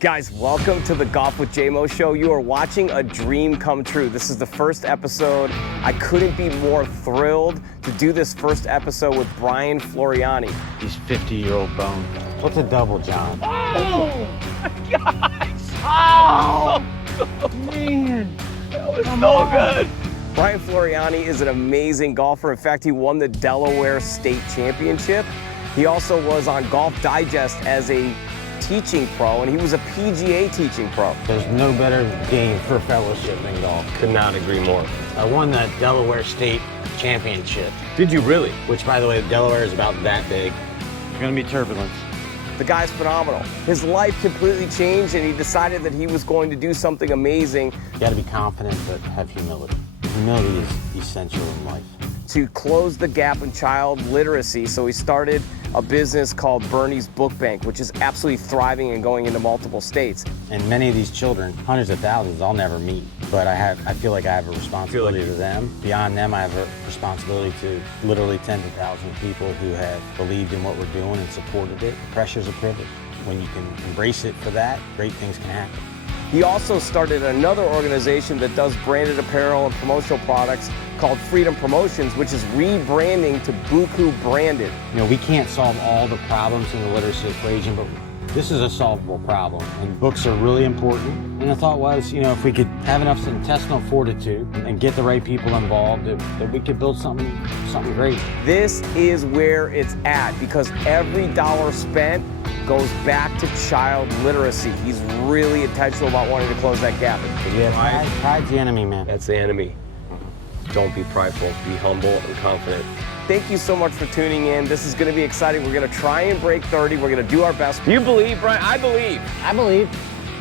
Guys, welcome to the Golf with JMO Show. You are watching a dream come true. This is the first episode. I couldn't be more thrilled to do this first episode with Brian Floriani. He's 50-year-old bone. What's a double, John? Oh, guys! Oh, man, that was so good. Brian Floriani is an amazing golfer. In fact, he won the Delaware State Championship. He also was on Golf Digest as a teaching pro, and he was a PGA teaching pro. There's no better game for fellowship than golf. Could not agree more. I won the Delaware State Championship. Did you really? Which, by the way, Delaware is about that big. There's gonna be turbulence. The guy's phenomenal. His life completely changed, and he decided that he was going to do something amazing. You gotta be confident, but have humility. Humility is essential in life. To close the gap in child literacy, so he started a business called BIRDIES Book Bank, which is absolutely thriving and going into multiple states. And many of these children, hundreds of thousands, I'll never meet. But I feel like I have a responsibility to them. Beyond them, I have a responsibility to literally tens of thousands of people who have believed in what we're doing and supported it. Pressure's a privilege. When you can embrace it for that, great things can happen. He also started another organization that does branded apparel and promotional products called Freedom Promotions, which is rebranding to Buku Branded. You know, we can't solve all the problems in the literacy equation, but this is a solvable problem, and books are really important. And the thought was, you know, if we could have enough intestinal fortitude and get the right people involved, that we could build something great. This is where it's at, because every dollar spent goes back to child literacy. He's really intentional about wanting to close that gap. Yeah, pride's the enemy, man. That's the enemy. Don't be prideful, be humble and confident. Thank you so much for tuning in. This is gonna be exciting. We're gonna try and break 30. We're gonna do our best. You believe, Brian? I believe. I believe.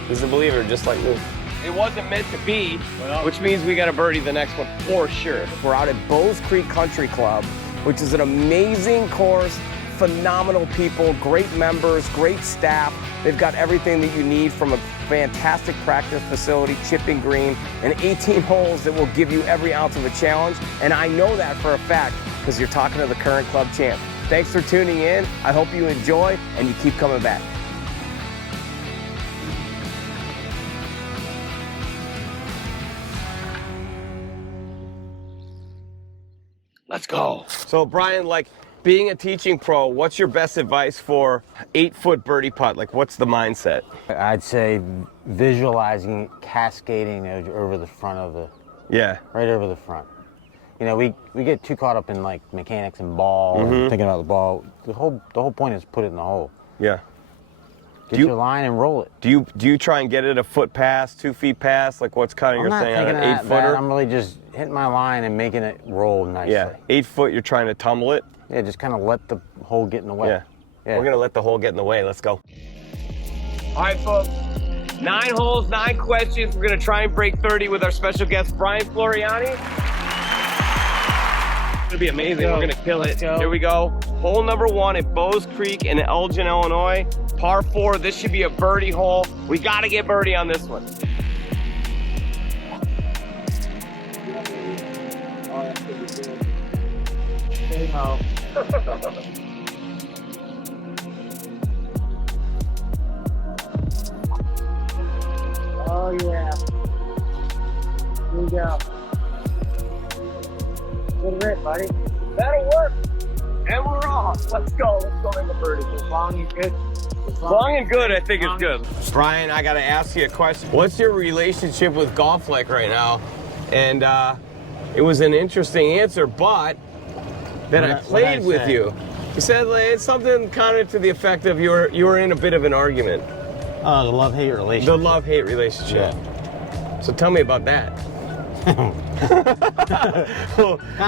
He's a believer, just like me. It wasn't meant to be, which means we gotta birdie the next one for sure. We're out at Bowes Creek Country Club, which is an amazing course, phenomenal people, great members, great staff. They've got everything that you need, from a fantastic practice facility, chipping green, and 18 holes that will give you every ounce of a challenge. And I know that for a fact, because you're talking to the current club champ. Thanks for tuning in. I hope you enjoy and you keep coming back. Let's go. So Brian, like, being a teaching pro, what's your best advice for 8-foot birdie putt? Like, what's the mindset? I'd say visualizing it cascading over the front of the... Yeah. Right over the front. You know, we get too caught up in, like, mechanics and ball and thinking about the ball. The whole point is put it in the hole. Yeah. Get your line and roll it. Do you try and get it a foot past, 2 feet past? Like, what's kind of your thing on an 8-footer? I'm really just hitting my line and making it roll nicely. Yeah. 8 foot, you're trying to tumble it. Yeah, just kind of let the hole get in the way. Yeah. We're gonna let the hole get in the way. Let's go. All right, folks. 9 holes, 9 questions. We're gonna try and break 30 with our special guest, Brian Floriani. It's gonna be amazing. We're gonna kill it. Here we go. Hole number 1 at Bowes Creek in Elgin, Illinois. Par 4. This should be a birdie hole. We gotta get birdie on this one. Oh yeah. Here we go. Good rip, buddy. That'll work. And we're off. Let's go. Let's go in the birdie. Long and good. Long and good, I think it's good. Brian, I gotta ask you a question. What's your relationship with golf like right now? And it was an interesting answer, but that I played with you. You said it's something kind of to the effect of you were in a bit of an argument. Oh, the love-hate relationship. The love-hate relationship. Yeah. So tell me about that. Kind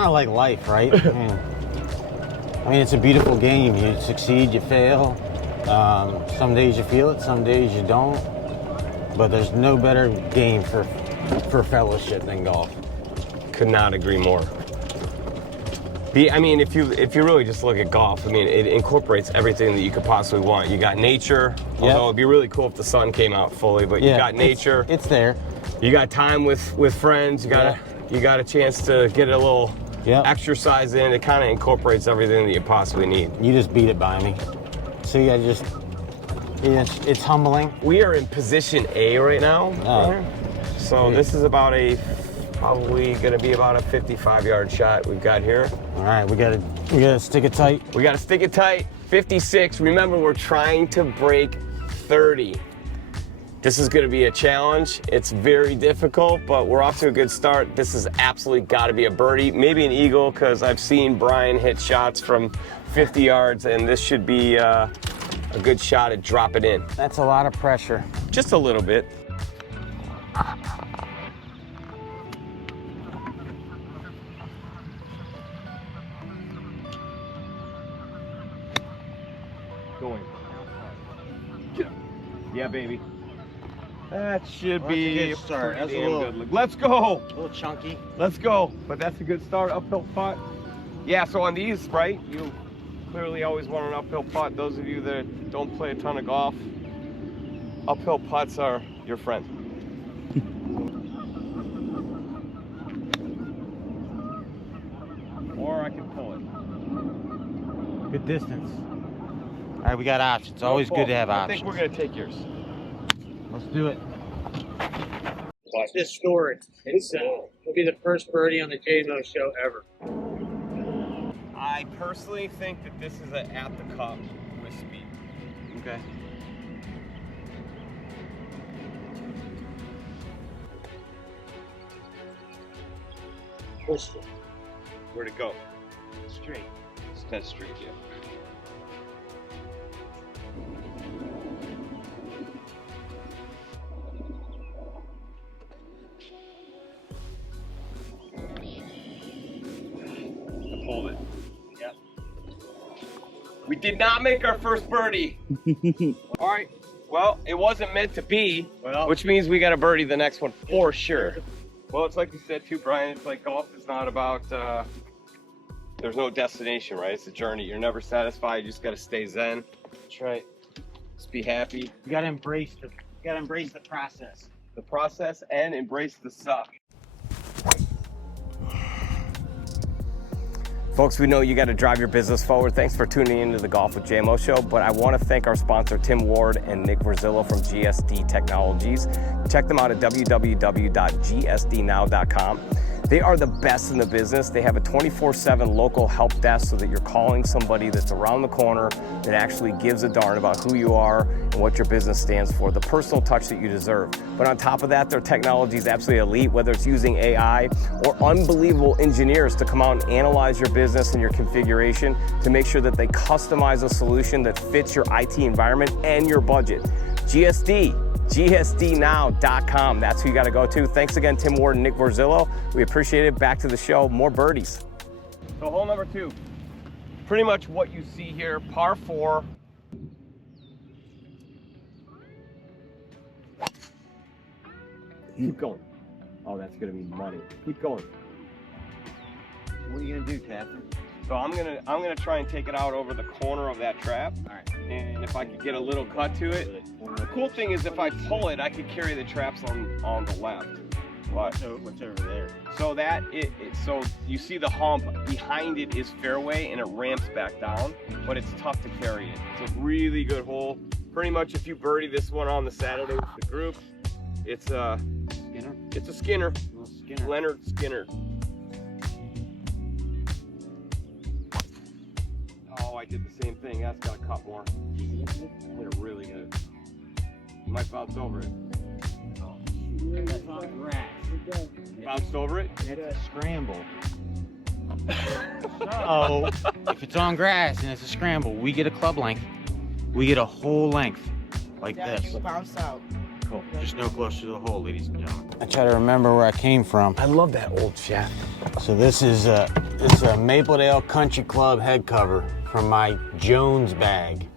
of like life, right? I mean, it's a beautiful game. You succeed, you fail. Some days you feel it, some days you don't. But there's no better game for fellowship than golf. Could not agree more. I mean, if you really just look at golf, I mean, it incorporates everything that you could possibly want. You got nature, although it'd be really cool if the sun came out fully, but you got nature. It's there. You got time with friends. You got a chance to get a little exercise in. It kind of incorporates everything that you possibly need. You just beat it by me. See, It's humbling. We are in position A right now. Oh. So this is about probably going to be about a 55-yard shot we've got here. All right, we gotta stick it tight. We got to stick it tight. 56. Remember, we're trying to break 30. This is going to be a challenge. It's very difficult, but we're off to a good start. This has absolutely got to be a birdie, maybe an eagle, because I've seen Brian hit shots from 50 yards, and this should be a good shot to drop it in. That's a lot of pressure. Just a little bit. Going. Yeah, baby. That should be a good start. That's a little good. Let's go. A little chunky. Let's go. But that's a good start. Uphill putt. Yeah, so on these, right, you clearly always want an uphill putt. Those of you that don't play a ton of golf, uphill putts are your friend. Or I can pull it. Good distance. All right, we got options. It's always good to have options. I think we're going to take yours. Let's do it. Watch this story. It'll be the first birdie on the JMO Show ever. I personally think that this is an at the cup with speed. Okay. Pushed it. Where'd it go? Straight. It's dead straight, yeah. Hold it. Yep. We did not make our first birdie. All right. Well, it wasn't meant to be, which means we got a birdie the next one for sure. Well, it's like you said too, Brian. It's like golf is not about. There's no destination, right? It's a journey. You're never satisfied. You just got to stay zen. That's right. Just be happy. You gotta embrace the process. The process and embrace the suck. Folks, we know you got to drive your business forward. Thanks for tuning into the Golf with JMO Show, but I want to thank our sponsor, Tim Ward and Nick Verzillo from GSD Technologies. Check them out at www.gsdnow.com. They are the best in the business. They have a 24/7 local help desk so that you're calling somebody that's around the corner that actually gives a darn about who you are and what your business stands for, the personal touch that you deserve. But on top of that, their technology is absolutely elite, whether it's using AI or unbelievable engineers to come out and analyze your business and your configuration to make sure that they customize a solution that fits your IT environment and your budget. GSDnow.com. That's who you got to go to. Thanks again, Tim Ward and Nick Verzillo. We appreciate it. Back to the show. More birdies. So hole number 2. Pretty much what you see here, par 4. Keep going. Oh, that's going to be money. Keep going. What are you gonna do, Captain? So I'm gonna try and take it out over the corner of that trap. All right. And if I could get a little cut to it. The cool thing is if I pull it, I could carry the traps on the left. But What's over there? so that so you see the hump behind it is fairway and it ramps back down, but it's tough to carry it. It's a really good hole. Pretty much if you birdie this one on the Saturday with the group, it's a Skinner? It's a Skinner. Skinner. Leonard Skinner. Oh, I did the same thing. That's got to cut more. Hit it really good. You might bounce over it. That's on grass. Bounced over it? It's a scramble. So, if it's on grass and it's a scramble, we get a club length. We get a whole length, like this. Bounce out. Cool. Just no closer to the hole, ladies and gentlemen. I try to remember where I came from. I love that old shaft. So this is a Mapledale Country Club head cover from my Jones bag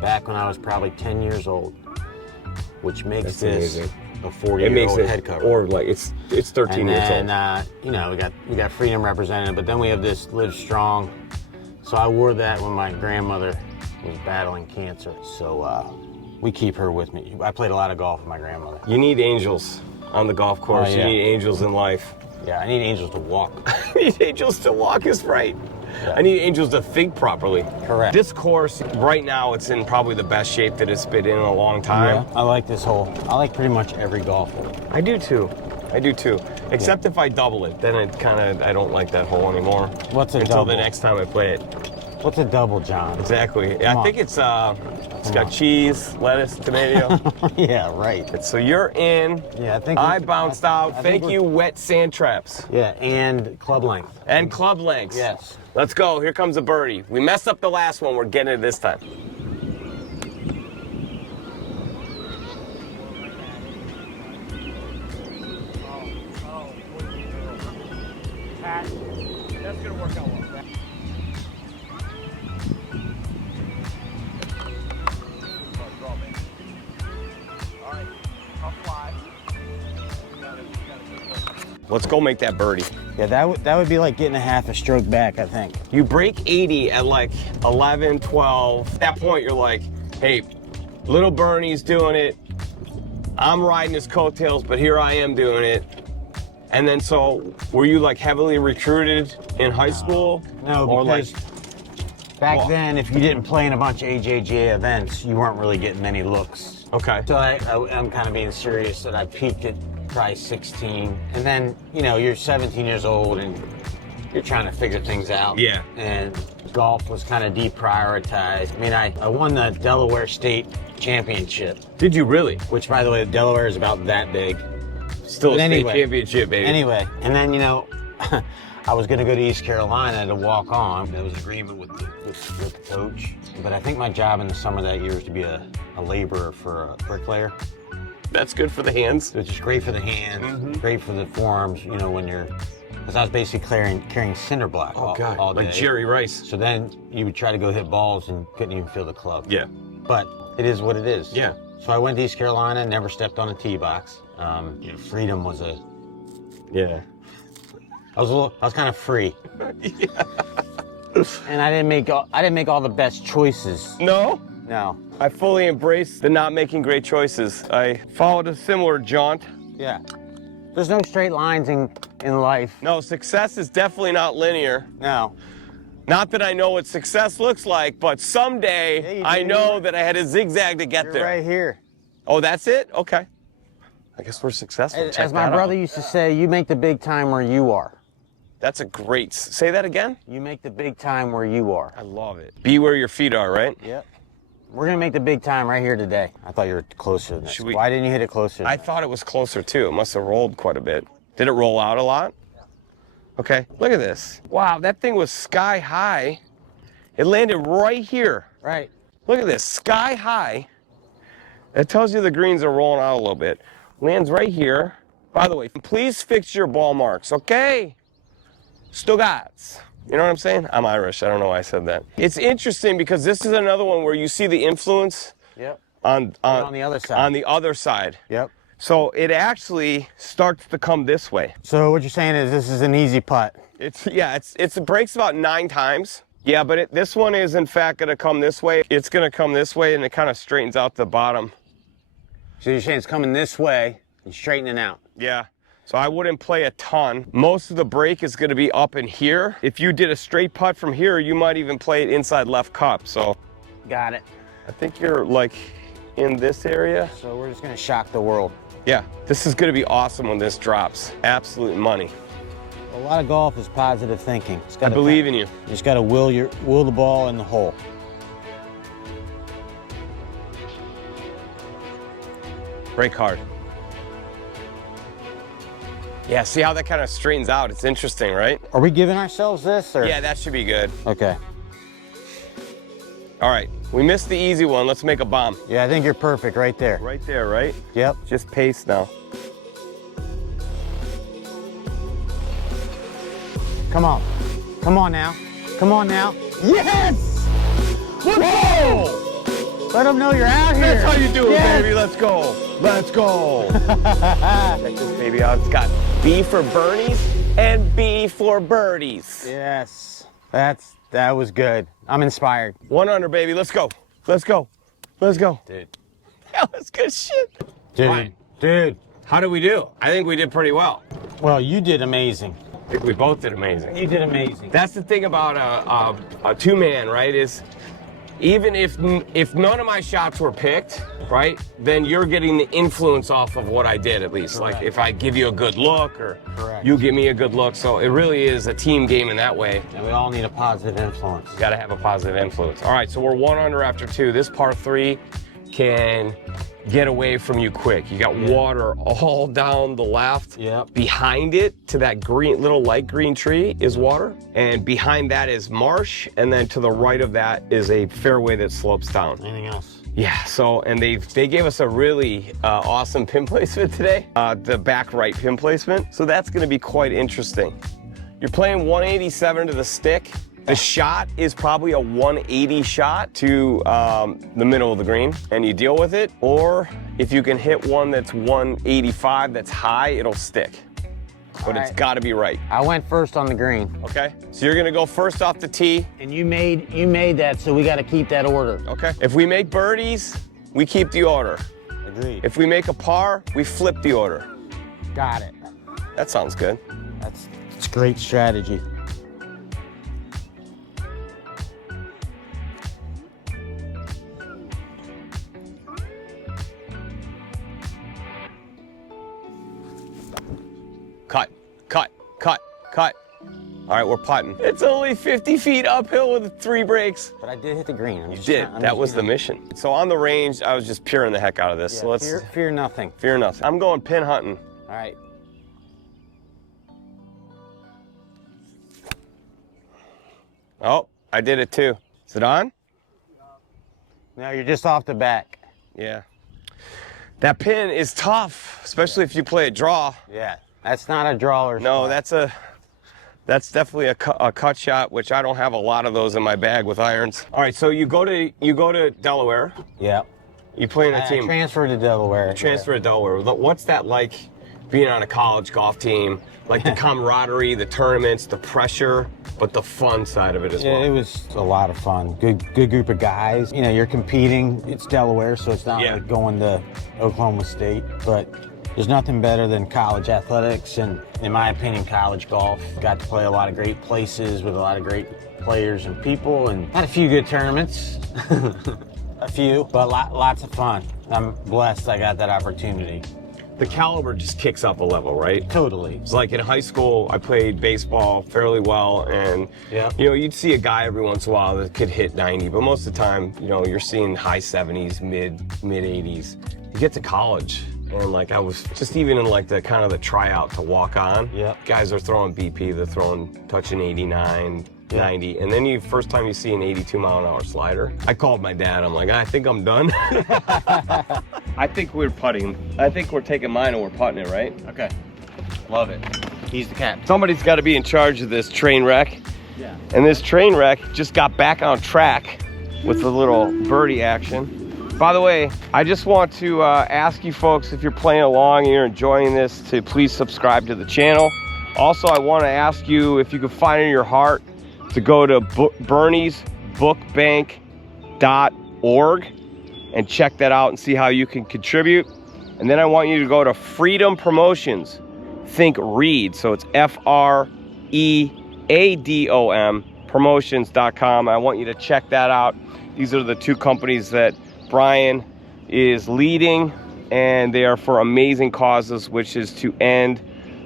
back when I was probably 10 years old, which makes That's this amazing. a 40-year-old head cover. Or like it's 13 years old. And you know, we got Freedom represented, but then we have this Live Strong. So I wore that when my grandmother was battling cancer. So we keep her with me. I played a lot of golf with my grandmother. You need angels on the golf course. Oh, yeah. You need angels in life. Yeah, I need angels to walk. You need angels to walk is right. I need angels to think properly. Correct. This course, right now, it's in probably the best shape that it's been in a long time. Yeah, I like this hole. I like pretty much every golf hole. I do too. Except if I double it, then I don't like that hole anymore. What's a until double? the next time I play it. What's a double, John? Exactly. I think it's got cheese, lettuce, tomato. Yeah, right. So you're in. Yeah, I think I bounced out. Thank you, wet sand traps. Yeah, and club length. And club lengths. Yes. Let's go. Here comes a birdie. We messed up the last one. We're getting it this time. That's gonna work out well. Let's go make that birdie. Yeah, that would be like getting a half a stroke back, I think. You break 80 at like 11, 12. At that point, you're like, hey, little Bernie's doing it. I'm riding his coattails, but here I am doing it. And then so, were you like heavily recruited in high school? No, because back then, if you didn't play in a bunch of AJGA events, you weren't really getting many looks. Okay. So I'm kind of being serious that I peaked at probably 16. And then, you know, you're 17 years old and you're trying to figure things out. Yeah. And golf was kind of deprioritized. I mean, I won the Delaware State Championship. Did you really? Which, by the way, Delaware is about that big. Still But a anyway, state championship, baby. Anyway, and then, you know, I was going to go to East Carolina to walk on. There was an agreement with the coach. But I think my job in the summer that year was to be a laborer for a bricklayer. That's good for the hands. Which is great for the hands, great for the forearms, you know, when you're, because I was basically carrying cinder block all day. Like Jerry Rice. So then you would try to go hit balls and couldn't even feel the club. Yeah. But it is what it is. Yeah. So I went to East Carolina, never stepped on a tee box. You know, freedom was a, Yeah. I was kind of free. Yeah. And I didn't make all the best choices. No? No. I fully embrace the not making great choices. I followed a similar jaunt. Yeah. There's no straight lines in life. No, success is definitely not linear. No. Not that I know what success looks like, but someday I know that I had a zigzag to get there. Right here. Oh, that's it? Okay. I guess we're successful. As my brother used to say, you make the big time where you are. That's a great, say that again? You make the big time where you are. I love it. Be where your feet are, right? Yep. We're gonna make the big time right here today. I thought you were closer than that. Why didn't you hit it closer? I thought it was closer too. It must have rolled quite a bit. Did it roll out a lot? Okay, look at this. Wow, that thing was sky high. It landed right here. Right. Look at this, sky high. It tells you the greens are rolling out a little bit. Lands right here. By the way, please fix your ball marks, okay? Stugats. You know what I'm saying? I'm Irish. I don't know why I said that. It's interesting because this is another one where you see the influence. Yep. On the other side. On the other side. Yep. So it actually starts to come this way. So what you're saying is this is an easy putt. It breaks about 9 times. Yeah, but this one is in fact going to come this way. It's going to come this way and it kind of straightens out the bottom. So you're saying it's coming this way and straightening out. Yeah. So I wouldn't play a ton. Most of the break is going to be up in here. If you did a straight putt from here, you might even play it inside left cup. So got it. I think you're like in this area. So we're just going to shock the world. Yeah, this is going to be awesome when this drops. Absolute money. A lot of golf is positive thinking. I believe in you. You just got to will the ball in the hole. Break hard. Yeah, see how that kind of straightens out? It's interesting, right? Are we giving ourselves this? Or? Yeah, that should be good. Okay. All right, we missed the easy one. Let's make a bomb. Yeah, I think you're perfect right there. Right there, right? Yep. Just pace now. Come on. Come on now. Come on now. Yes! Whoa! Let them know you're out here. That's how you do it, baby. Let's go. Let's go. Check this baby out. It's got B for Bernie's and B for birdies. Yes. That was good. I'm inspired. 100, baby. Let's go. Let's go. Let's go. Dude. That was good shit. Dude. Right. Dude. How did we do? I think we did pretty well. Well, you did amazing. I think we both did amazing. You did amazing. That's the thing about a two-man, right? Is even if none of my shots were picked, right, then you're getting the influence off of what I did at least. Correct. Like if I give you a good look or Correct. you give me a good look. So it really is a team game in that way. And we all need a positive influence. You got to have a positive influence. All right, so we're 1 under after 2. This par 3 can get away from you quick. You got water all down the left. Yep. Behind it, to that green, little light green tree, is water. And behind that is marsh. And then to the right of that is a fairway that slopes down. Anything else? Yeah, so, and they gave us a really awesome pin placement today. The back right pin placement. So that's gonna be quite interesting. You're playing 187 to the stick. The shot is probably a 180 shot to the middle of the green, and you deal with it. Or if you can hit one that's 185 that's high, it'll stick. But it's got to be right. I went first on the green. Okay, so you're gonna go first off the tee. And you made that, so we got to keep that order. Okay. If we make birdies, we keep the order. Agreed. If we make a par, we flip the order. Got it. That sounds good. It's great strategy. Cut, cut, cut, cut. All right, we're putting. It's only 50 feet uphill with 3 breaks. But I did hit the green. You did. That was the mission. So on the range, I was just peering the heck out of this. Yeah, So let's fear nothing. fear nothing. I'm going pin hunting. All right. Oh, I did it too. Is it on? No, you're just off the back. Yeah. That pin is tough, especially if you play a draw. Yeah. That's not a draw or No, that's definitely a cut shot, which I don't have a lot of those in my bag with irons. All right, so you go to Delaware. Yeah. You play in a team. Transferred to Delaware. Transfer to Delaware. What's that like, being on a college golf team? Like the camaraderie, the tournaments, the pressure, but the fun side of it as well. Yeah, it was a lot of fun. Good group of guys. You know, you're competing. It's Delaware, so it's not like going to Oklahoma State, but there's nothing better than college athletics, and in my opinion, college golf. Got to play a lot of great places with a lot of great players and people, and had a few good tournaments. A few, but lots of fun. I'm blessed I got that opportunity. The caliber just kicks up a level, right? Totally. It's like in high school, I played baseball fairly well, and you know, you'd see a guy every once in a while that could hit 90, but most of the time, you know, you're seeing high 70s, mid 80s. You get to college, and like I was just even in like the kind of the tryout to walk on. Guys are throwing BP, they're touching 89. 90, and then first time you see an 82-mile-an-hour slider. I called my dad. I'm like, I think I'm done. I think we're putting. I think we're taking mine and we're putting it, right? Okay. Love it. He's the captain. Somebody's got to be in charge of this train wreck. Yeah. And this train wreck just got back on track with a little birdie action. By the way, I just want to ask you folks, if you're playing along and you're enjoying this, to please subscribe to the channel. Also, I want to ask you if you could find in your heart to go to BIRDIESbookbank.org and check that out and see how you can contribute. And then I want you to go to Freedom Promotions. Think Read, so it's FREADOM promotions.com. I want you to check that out. These are the 2 companies that Brian is leading, and they are for amazing causes, which is to end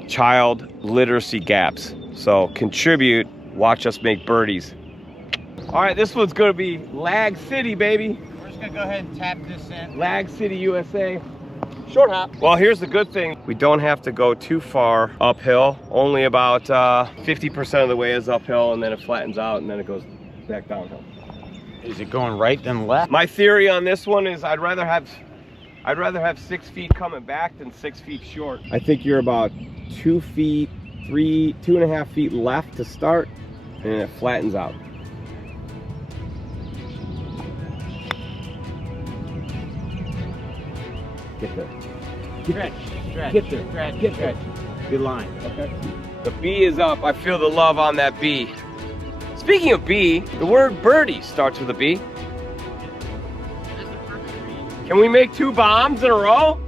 child literacy gaps. So contribute. Watch us make birdies. All right, this one's gonna be Lag City, baby. We're just gonna go ahead and tap this in. Lag City, USA. Short hop. Well, here's the good thing. We don't have to go too far uphill. Only about 50% of the way is uphill, and then it flattens out, and then it goes back downhill. Is it going right than left? My theory on this one is I'd rather have 6 feet coming back than 6 feet short. I think you're about 2 feet, 2.5 feet left to start, and it flattens out. Get there. Stretch. Get there. Stretch. Get there. Good line. Okay. The B is up. I feel the love on that B. Speaking of B, the word birdie starts with a B. Can we make 2 bombs in a row?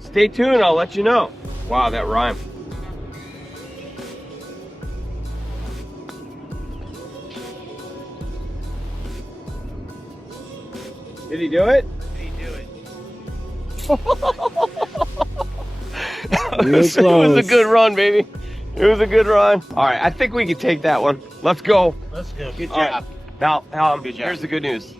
Stay tuned, I'll let you know. Wow, that rhymed. Did he do it? Did he do it? It was a good run, baby. It was a good run. All right, I think we can take that one. Let's go. Let's go. Good All job. right. Now, Good job. here's the good news.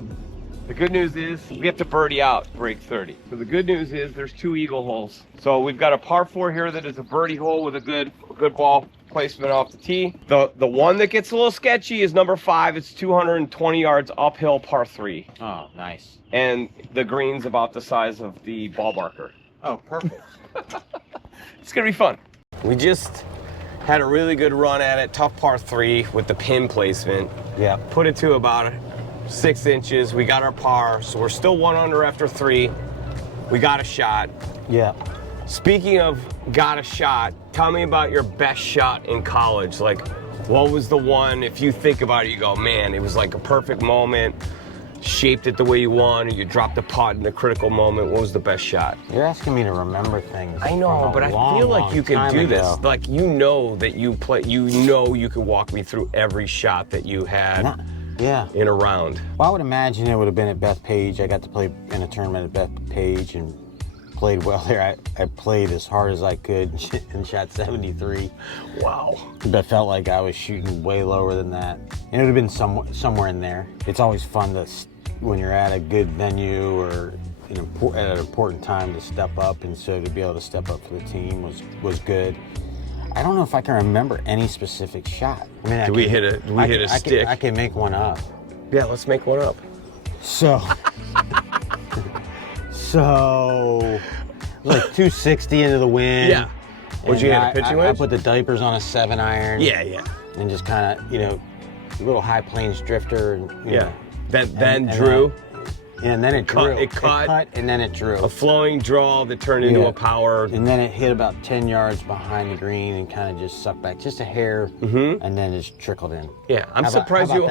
The good news is we have to birdie out break 30. So the good news is there's 2 eagle holes. So we've got a par 4 here that is a birdie hole with a good ball placement off the tee. The one that gets a little sketchy is number 5. It's 220 yards uphill, par 3. Oh, nice. And the green's about the size of the ball marker. Oh, perfect. It's gonna be fun. We just had a really good run at it. Tough par 3 with the pin placement. Yeah. Put it to about 6 inches. We got our par, so we're still 1 under after 3. We got a shot. Yeah. Speaking of got a shot, tell me about your best shot in college. Like, what was the one, if you think about it, you go, man, it was like a perfect moment, shaped it the way you want, or you dropped the putt in a critical moment. What was the best shot? You're asking me to remember things. I know, but I feel like you can do this. Like, you know that you play, you know you can walk me through every shot that you had Yeah. in a round. Well, I would imagine it would have been at Bethpage. I got to play in a tournament at Bethpage and played well there. I played as hard as I could and shot 73. Wow. But I felt like I was shooting way lower than that. And it would have been somewhere in there. It's always fun to, when you're at a good venue or at an important time, to step up. And so to be able to step up for the team was good. I don't know if I can remember any specific shot. I mean, Do we hit a stick? I can make one up. Yeah, let's make one up. So it was like 260 into the wind. Yeah. What'd you hit, a pitching wedge? I put the diapers on a 7-iron. Yeah. And just kind of, a little high plains drifter. And, you know, Then drew. and then it drew. It cut, and then it drew. a flowing draw that turned into a power. And then it hit about 10 yards behind the green and kind of just sucked back just a hair, and then just trickled in. Yeah, I'm surprised you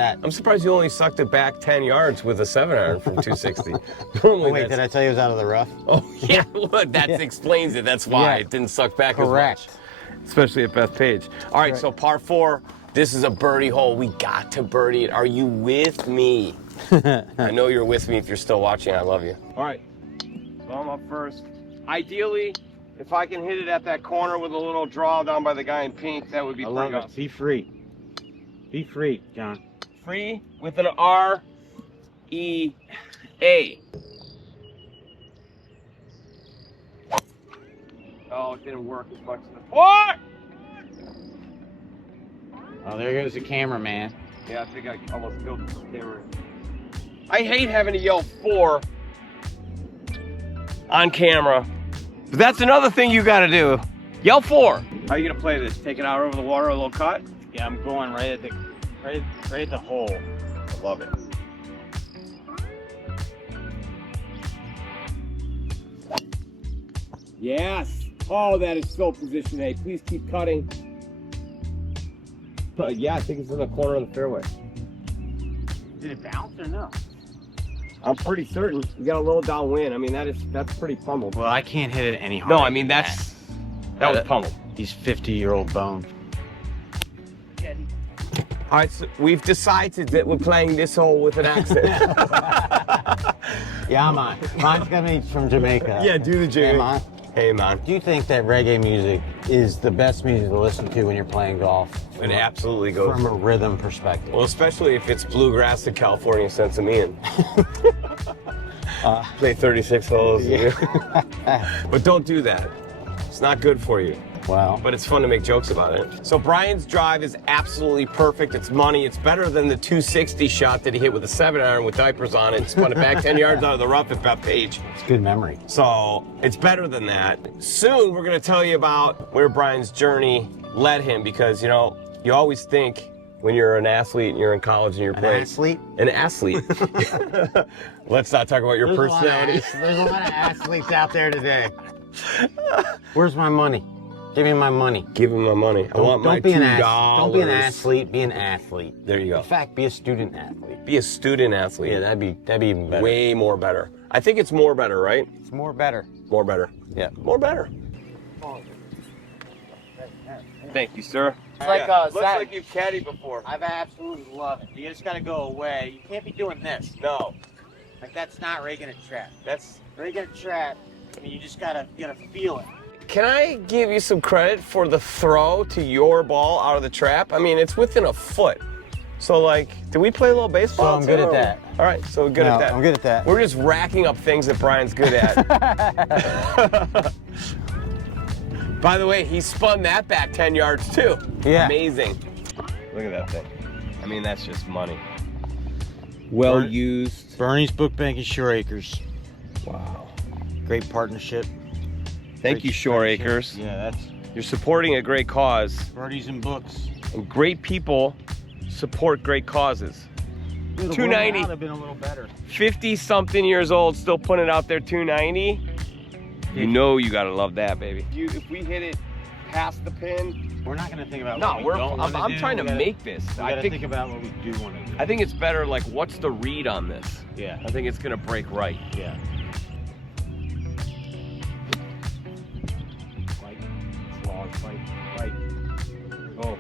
only sucked it back 10 yards with a 7-iron from 260. Normally Wait, did I tell you it was out of the rough? Oh yeah, well, that explains it. That's why it didn't suck back Correct. as much. Especially at Bethpage. All right, so par 4. This is a birdie hole. We got to birdie it. Are you with me? I know you're with me if you're still watching. I love you. All right, so I'm up first. Ideally, if I can hit it at that corner with a little draw down by the guy in pink, that would be pretty awesome. Be free. Be free, John. Free with an R-E-A. Oh, it didn't work as much as the four. Oh, there goes the cameraman. Yeah, I think I almost killed the camera. I hate having to yell 4 on camera. But that's another thing you gotta do. Yell 4. How are you gonna play this? Take it out over the water, a little cut? Yeah, I'm going right at the hole. I love it. Yes. Oh, that is so position A. Please keep cutting. Yeah, I think it's in the corner of the fairway. Did it bounce or no? I'm pretty certain. You got a little downwind. I mean, that's pretty pummeled. Well, I can't hit it any harder. No, I mean, that was pummeled. He's 50-year-old bone. All right, so we've decided that we're playing this hole with an accent. Yeah, mine's gonna be from Jamaica. Yeah, do the jig. Hey, man. Hey, man. Do you think that reggae music is the best music to listen to when you're playing golf? It absolutely goes. From a rhythm perspective. Well, especially if it's bluegrass to California sense of me. Play 36 holes. But don't do that. It's not good for you. Wow. But it's fun to make jokes about it. So Brian's drive is absolutely perfect. It's money. It's better than the 260 shot that he hit with a 7-iron with diapers on it and spun it back 10 yards out of the rough at Bethpage. It's good memory. So it's better than that. Soon we're going to tell you about where Brian's journey led him, because, you always think when you're an athlete and you're in college and you're playing. An athlete? Let's not talk about your personality. There's a lot of athletes out there today. Where's my money? Give me my money. Give him my money. I want my $2. Don't be an athlete. Be an athlete. There you go. In fact, be a student athlete. Be a student athlete. Yeah, that'd be even better. Way more better. I think it's more better, right? It's more better. More better. Yeah. More better. Thank you, sir. It's like looks like you've caddied before. I've absolutely loved it. You just gotta go away. You can't be doing this. No. Like, that's not rigging a trap. That's rigging a trap. I mean, you just gotta feel it. Can I give you some credit for the throw to your ball out of the trap? I mean, it's within a foot. So, like, do we play a little baseball? So I'm good at that. All right, so we're good at that. I'm good at that. We're just racking up things that Brian's good at. By the way, he spun that back 10 yards too. Yeah. Amazing. Look at that thing. I mean, that's just money. Well used. Bernie's Book Bank and Shore Acres. Wow. Great partnership. Thank you, Shore Acres. Yeah, You're supporting a great cause. Birdies and books. And great people support great causes. Dude, 290. would have been a little better. 50-something years old, still putting it out there 290. You know you gotta love that, baby. If we hit it past the pin, we're not gonna think about no, what we don't wanna I'm do. trying to make this. I think about what we do want to do. I think it's better, like, what's the read on this? Yeah. I think it's gonna break right. Yeah. Right. Oh,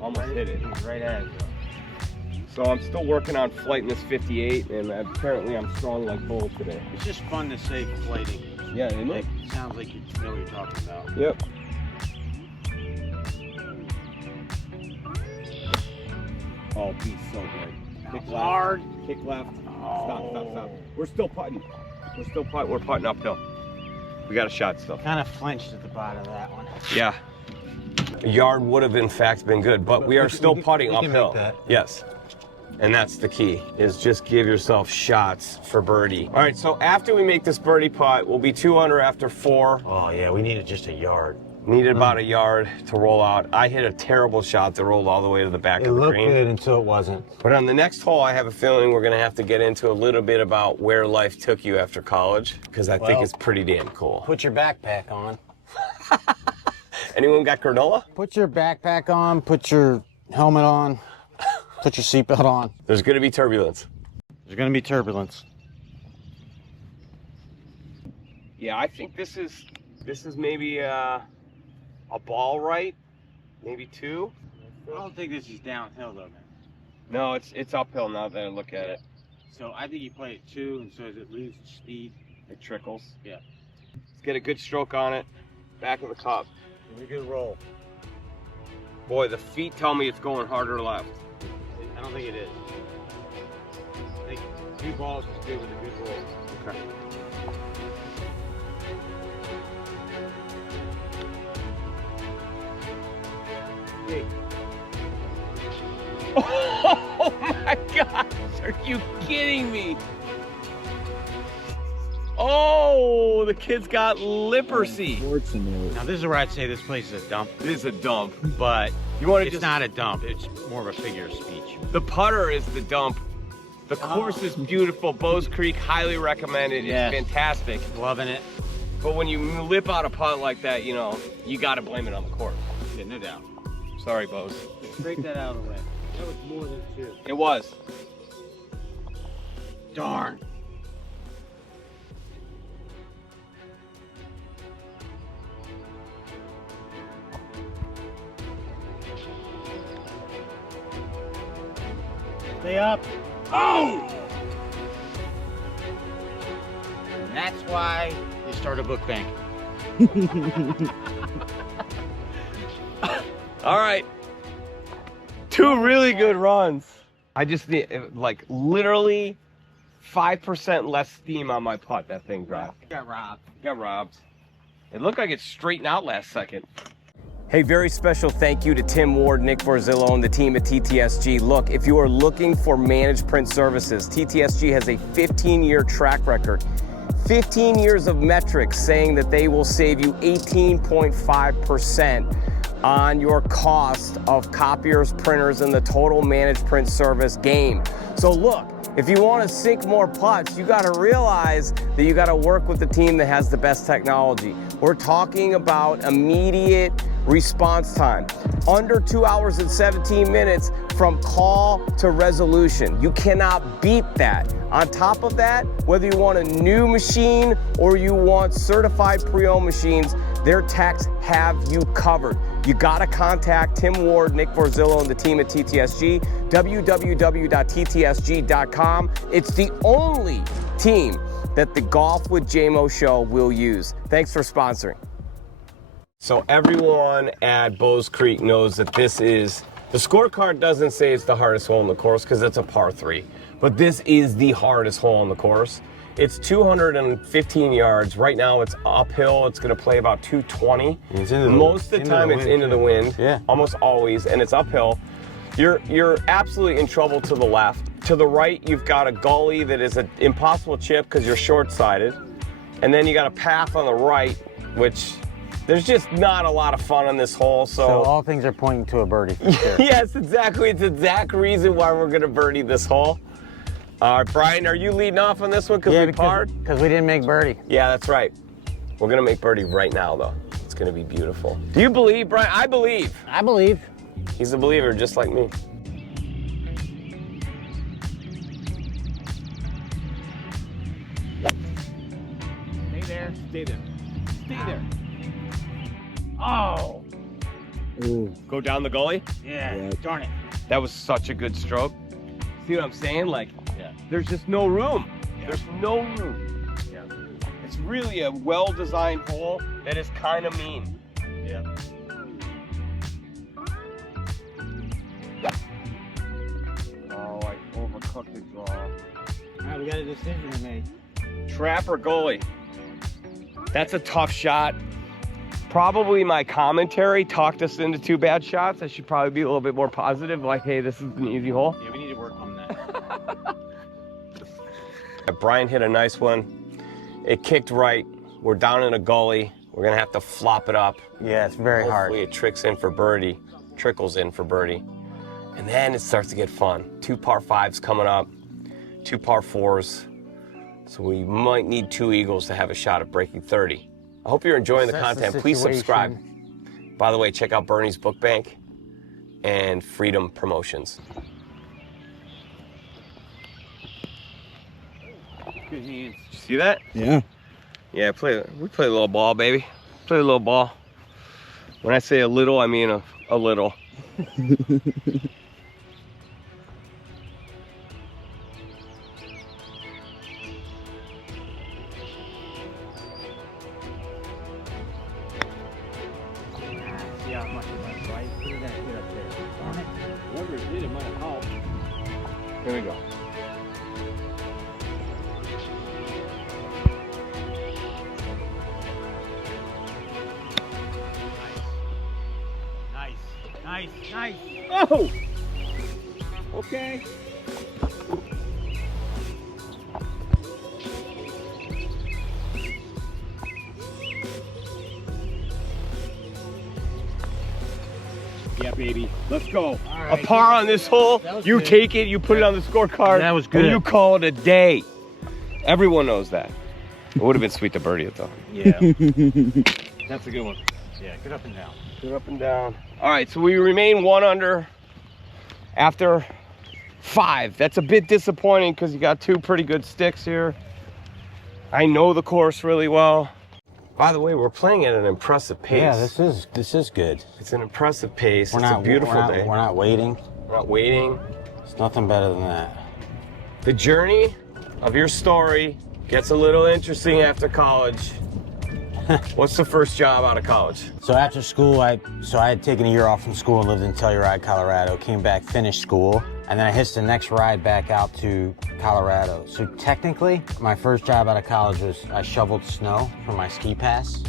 almost hit it. Right at it. So I'm still working on flighting this 58, and apparently I'm strong like bull today. It's just fun to say flighting. Yeah, isn't it? It sounds like you know what you're talking about. Yep. Oh, he's so good. Kick left. Hard. Kick left. Oh. Stop. We're still putting. We're putting uphill. We got a shot still. Kind of flinched at the bottom of that one. Yeah. A yard would have in fact been good, but we are still putting uphill. Yes. And that's the key, is just give yourself shots for birdie. All right, so after we make this birdie putt, we'll be 2 under after 4. Oh yeah, we needed just a yard. Needed about a yard to roll out. I hit a terrible shot that rolled all the way to the back of the green. It looked good until it wasn't. But on the next hole, I have a feeling we're gonna have to get into a little bit about where life took you after college, because I think it's pretty damn cool. Put your backpack on. Anyone got granola? Put your backpack on, put your helmet on, put your seatbelt on. There's gonna be turbulence. There's gonna be turbulence. Yeah, I think this is maybe a ball right, maybe 2. I don't think this is downhill though, man. No, it's uphill now that I look at it. So I think you play it 2, and so as it loses speed, It trickles. Yeah. Let's get a good stroke on it. Back of the cup. we good roll. Boy, the feet tell me it's going harder left. I don't think it is. I think 2 balls is good with a good roll. Okay. Hey. Oh my gosh, are you kidding me? Oh, the kid's got leprosy. Now this is where I'd say this place is a dump, It is a dump. but You want to it's just not a dump. It's more of a figure of speech. The putter is the dump. The course is beautiful. Bowes Creek, highly recommended. Yes. It's fantastic. Loving it. But when you lip out a putt like that, you know, you got to blame it on the course. Yeah, no doubt. Sorry, Bowes. Break that out of the way. That was more than 2. It was. Darn. Stay up. Oh! And that's why you start a book bank. All right. 2 really good runs. I just need, like, literally 5% less steam on my putt. That thing dropped. Got robbed. Got robbed. It looked like it straightened out last second. Hey, very special thank you to Tim Ward, Nick Borzillo, and the team at TTSG. Look, if you are looking for managed print services, TTSG has a 15-year track record. 15 years of metrics saying that they will save you 18.5% on your cost of copiers, printers, and the total managed print service game. So look, if you want to sink more putts, you got to realize that you got to work with the team that has the best technology. We're talking about immediate response time. Under 2 hours and 17 minutes from call to resolution. You cannot beat that. On top of that, whether you want a new machine or you want certified pre-owned machines, their techs have you covered. You gotta contact Tim Ward, Nick Borzillo, and the team at TTSG, www.ttsg.com. It's the only team that the Golf with JMO show will use. Thanks for sponsoring. So everyone at Bowes Creek knows that this is, the scorecard doesn't say it's the hardest hole in the course because it's a par 3, but this is the hardest hole in the course. It's 215 yards. Right now it's uphill. It's gonna play about 220. Most of the time it's into the wind, almost always, and it's uphill. You're absolutely in trouble to the left. To the right, you've got a gully that is an impossible chip because you're short-sided. And then you got a path on the right, which there's just not a lot of fun on this hole. So all things are pointing to a birdie for sure. Yes, exactly. It's the exact reason why we're gonna birdie this hole. Brian, are you leading off on this one because we parred? Because we didn't make birdie. Yeah, that's right. We're gonna make birdie right now, though. It's gonna be beautiful. Do you believe, Brian? I believe. I believe. He's a believer, just like me. Stay there. Stay there. Stay there. Oh. Ooh. Go down the gully? Yeah. Darn it. That was such a good stroke. See what I'm saying? Like, there's just no room. There's no room. Yeah. It's really a well-designed hole that is kind of mean. Yeah. Oh, I overcooked the draw. All right, we got a decision to make. Trap or goalie? That's a tough shot. Probably my commentary talked us into 2 bad shots. I should probably be a little bit more positive, like, hey, this is an easy hole. Yeah, we need to work on that. Brian hit a nice one. It kicked right. We're down in a gully. We're gonna have to flop it up. Yeah, it's very hard. Hopefully it trickles in for birdie. And then it starts to get fun. 2 par 5s coming up, 2 par 4s. So we might need 2 eagles to have a shot at breaking 30. I hope you're enjoying the content. Please subscribe. By the way, check out Bernie's Book Bank and Freedom Promotions. Good hands. Did you see that? Yeah. Yeah, we play a little ball, baby. Play a little ball. When I say a little, I mean a little. Whoever it did, it might have helped. Here we go. Nice. Oh! Okay. Yeah, baby. Let's go. Right. A par on this hole. You good. take it, you put it on the scorecard. That was good. And you call it a day. Everyone knows that. It would have been sweet to birdie it, though. Yeah. That's a good one. Yeah, good up and down. Good up and down. All right, so we remain 1 under after 5. That's a bit disappointing because you got 2 pretty good sticks here. I know the course really well. By the way, we're playing at an impressive pace. Yeah, this is good. It's an impressive pace. It's a beautiful day. We're not waiting. We're not waiting. It's nothing better than that. The journey of your story gets a little interesting after college. What's the first job out of college? So after school, I had taken a year off from school and lived in Telluride, Colorado. Came back, finished school, and then I hitched the next ride back out to Colorado. So technically, my first job out of college was I shoveled snow for my ski pass.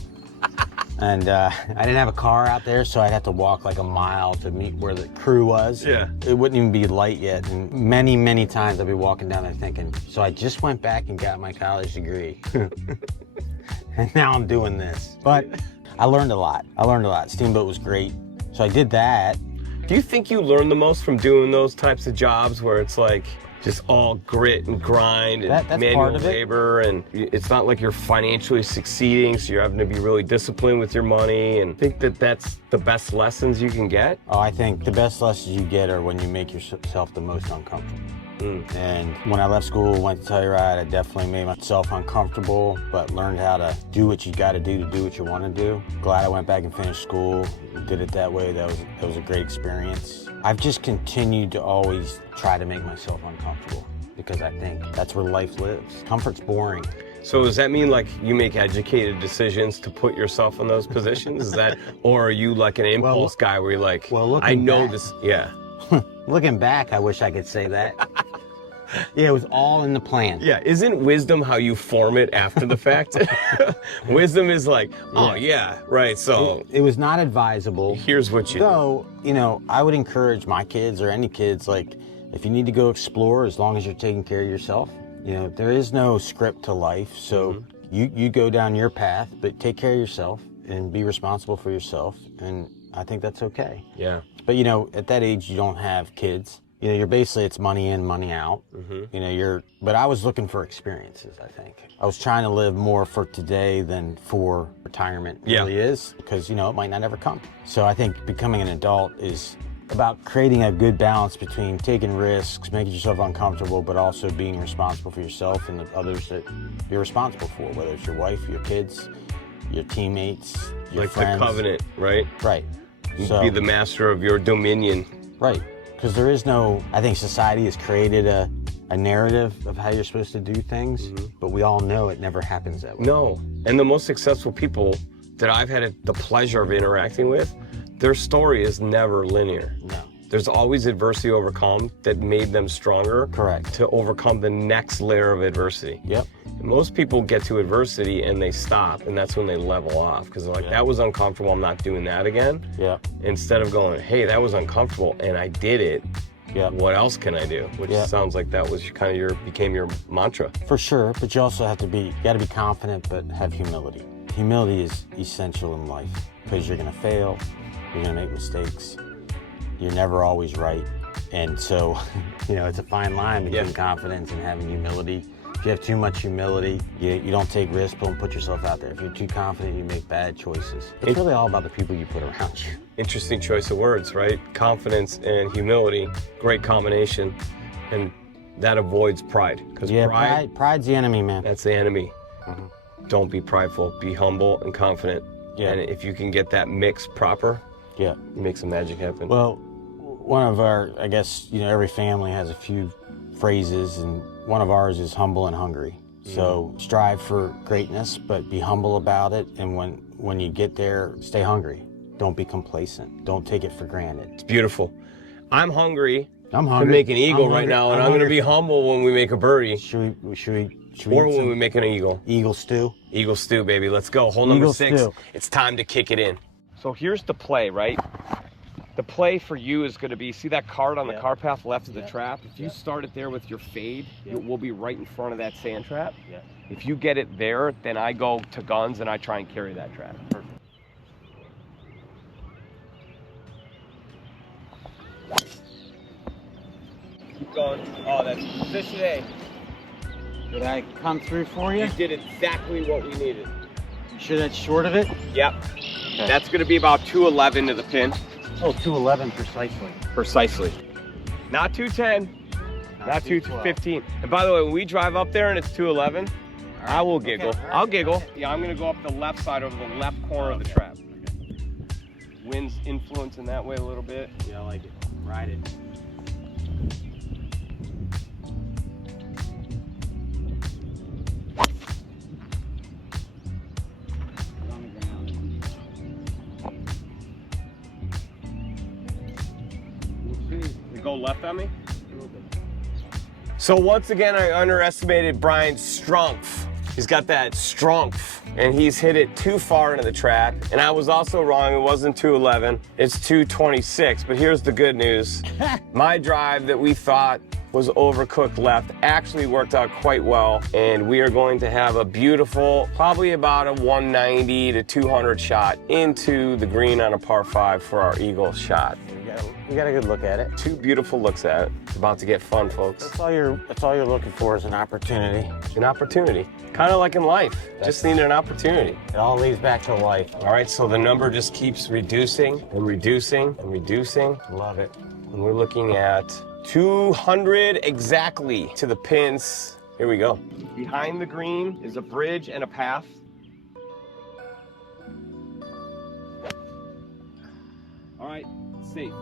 And I didn't have a car out there, so I'd have to walk like a mile to meet where the crew was. Yeah. It wouldn't even be light yet. And many, many times I'd be walking down there thinking, so I just went back and got my college degree. And now I'm doing this. But I learned a lot. Steamboat was great. So I did that. Do you think you learn the most from doing those types of jobs where it's like just all grit and grind and That's manual part of it. labor, and it's not like you're financially succeeding, so you're having to be really disciplined with your money, and think that that's the best lessons you can get? Oh, I think the best lessons you get are when you make yourself the most uncomfortable. And when I left school, went to Telluride, I definitely made myself uncomfortable, but learned how to do what you got to do what you want to do. Glad I went back and finished school, did it that way. That was a great experience. I've just continued to always try to make myself uncomfortable because I think that's where life lives. Comfort's boring. So does that mean like you make educated decisions to put yourself in those positions? Is that, or are you like an impulse guy where you're like, I know this, yeah. Looking back, I wish I could say that. Yeah, it was all in the plan. Yeah, isn't wisdom how you form it after the fact? Wisdom is like, oh yeah, right, so. It was not advisable. Here's what you do. So, you know, I would encourage my kids or any kids, like, if you need to go explore, as long as you're taking care of yourself, you know, there is no script to life. So you go down your path, but take care of yourself and be responsible for yourself. And I think that's okay. Yeah. But, you know, at that age, you don't have kids. You know, you're basically, it's money in, money out. You know, but I was looking for experiences, I think. I was trying to live more for today than for retirement really is, because, you know, it might not ever come. So I think becoming an adult is about creating a good balance between taking risks, making yourself uncomfortable, but also being responsible for yourself and the others that you're responsible for, whether it's your wife, your kids, your teammates, your friends. Like the covenant, right? Right. You be the master of your dominion. Right. Because there is no, I think society has created a narrative of how you're supposed to do things, but we all know it never happens that way. No. And the most successful people that I've had the pleasure of interacting with, their story is never linear. No. There's always adversity overcome that made them stronger. Correct. To overcome the next layer of adversity. Yep. And most people get to adversity and they stop, and that's when they level off because they're like, that was uncomfortable, I'm not doing that again. Yeah. Instead of going, hey, that was uncomfortable and I did it. Yeah. What else can I do? Which sounds like that was kind of became your mantra. For sure, but you also have to be, you gotta be confident, but have humility. Humility is essential in life because you're gonna fail, you're gonna make mistakes, you're never always right. And so, you know, it's a fine line between confidence and having humility. If you have too much humility, you don't take risks, don't put yourself out there. If you're too confident, you make bad choices. It's really all about the people you put around you. Interesting choice of words, right? Confidence and humility, great combination. And that avoids pride. Because pride's the enemy, man. That's the enemy. Don't be prideful, be humble and confident. Yeah. And if you can get that mix proper, you make some magic happen. Well, one of our, I guess, you know, every family has a few phrases, and one of ours is humble and hungry. So strive for greatness, but be humble about it. And when you get there, stay hungry. Don't be complacent. Don't take it for granted. It's beautiful. I'm hungry. I'm hungry. To make an eagle right now, and I'm going to be humble when we make a birdie. Should we or when we make an eagle. Eagle stew? Eagle stew, baby. Let's go. Hole number 6. It's time to kick it in. So here's the play, right? The play for you is going to be, see that card on the car path left of the trap? If you start it there with your fade, we'll be right in front of that sand trap. If you get it there, then I go to guns and I try and carry that trap. Perfect. Keep going. Oh, that's position A. Did I come through for you? You did exactly what we needed. You sure that's short of it? Yep. Okay. That's going to be about 211 to the pin. Oh, 211 precisely. Precisely. Not 210, not 215. And by the way, when we drive up there and it's 211, I will giggle. Okay. I'll giggle. Yeah, I'm going to go up the left side over the left corner of the trap. Wind's influencing that way a little bit. Yeah, I like it. Ride it. Go left on me? So once again, I underestimated Brian's strength. He's got that strength, and he's hit it too far into the trap. And I was also wrong. It wasn't 211. It's 226. But here's the good news. My drive that we thought was overcooked left actually worked out quite well, and we are going to have a beautiful, probably about a 190 to 200 shot into the green on a par 5 for our eagle shot. We got a good look at it. 2 beautiful looks at it. It's about to get fun, folks. That's all you're looking for is an opportunity. An opportunity. Kind of like in life. Just need an opportunity. It all leads back to life. All right, so the number just keeps reducing and reducing and reducing. Love it. And we're looking at 200 exactly to the pins. Here we go. Behind the green is a bridge and a path. All right, safe.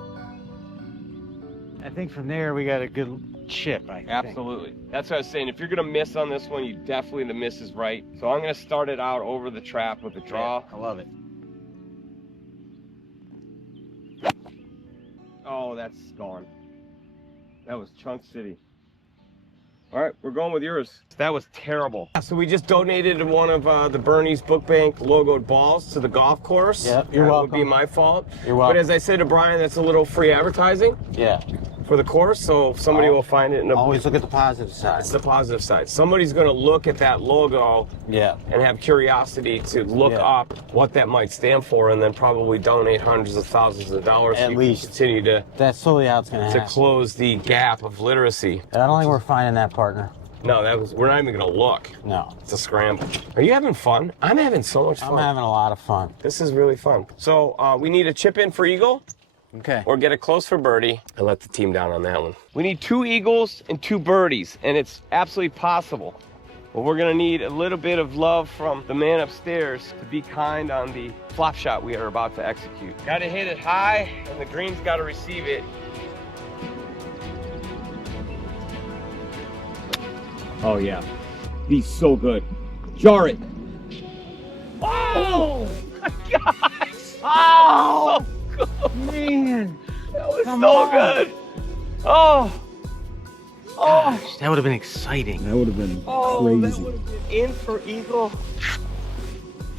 I think from there we got a good chip. I think. Absolutely. That's what I was saying. If you're gonna miss on this one, you definitely, the miss is right. So I'm gonna start it out over the trap with a draw. I love it. Oh, that's gone. That was Chunk City. All right, we're going with yours. That was terrible. So we just donated one of the BIRDIES Book Bank logoed balls to the golf course. Yeah, you're welcome. That would be my fault. You're welcome. But as I said to Brian, that's a little free advertising. Yeah. For the course, so somebody will find it. Always look at the positive side. It's the positive side. Somebody's going to look at that logo and have curiosity to look up what that might stand for, and then probably donate hundreds of thousands of dollars. At least. Continue to That's slowly how it's going to happen. to close the gap of literacy. I don't think we're finding that, partner. No, we're not even going to look. No. It's a scramble. Are you having fun? I'm having so much fun. I'm having a lot of fun. This is really fun. So we need a chip in for eagle. Okay. Or get it close for birdie and let the team down on that one. We need 2 eagles and 2 birdies, and it's absolutely possible. But we're gonna need a little bit of love from the man upstairs to be kind on the flop shot we are about to execute. Gotta hit it high, and the green's gotta receive it. Oh yeah, he's so good. Jar it. Oh my gosh! Oh! Man, that was so good. Oh, Gosh, that would have been exciting. That would have been That crazy. would have been in for eagle.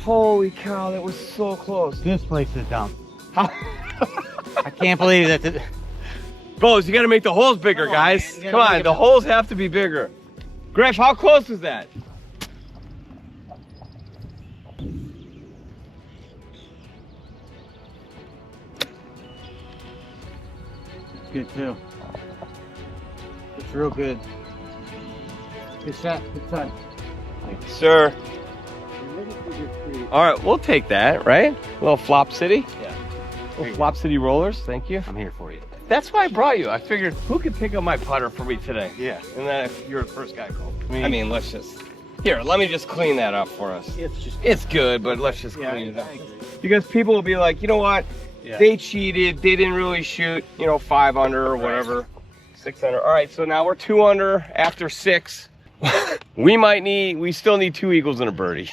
Holy cow, that was so close. This place is dumb. I can't believe that. Bros, you gotta make the holes bigger, Come on, guys. man. You Come gotta on, make the it- holes have to be bigger. Greff, how close was that? Good too. It's real good. Good shot. Good shot. Sir. All right, we'll take that, right? A little Flop City. Yeah. Little Flop City rollers, thank you. I'm here for you. That's why I brought you. I figured, who could pick up my putter for me today? Yeah. And then if you're the first guy called. I mean, let's just, here, let me just clean that up for us. It's good, but let's just clean it up. Because people will be like, you know what? Yeah. They cheated. They didn't really shoot, 5 under or whatever. 6 under. All right, so now we're 2 under after 6. We still need 2 eagles and a birdie.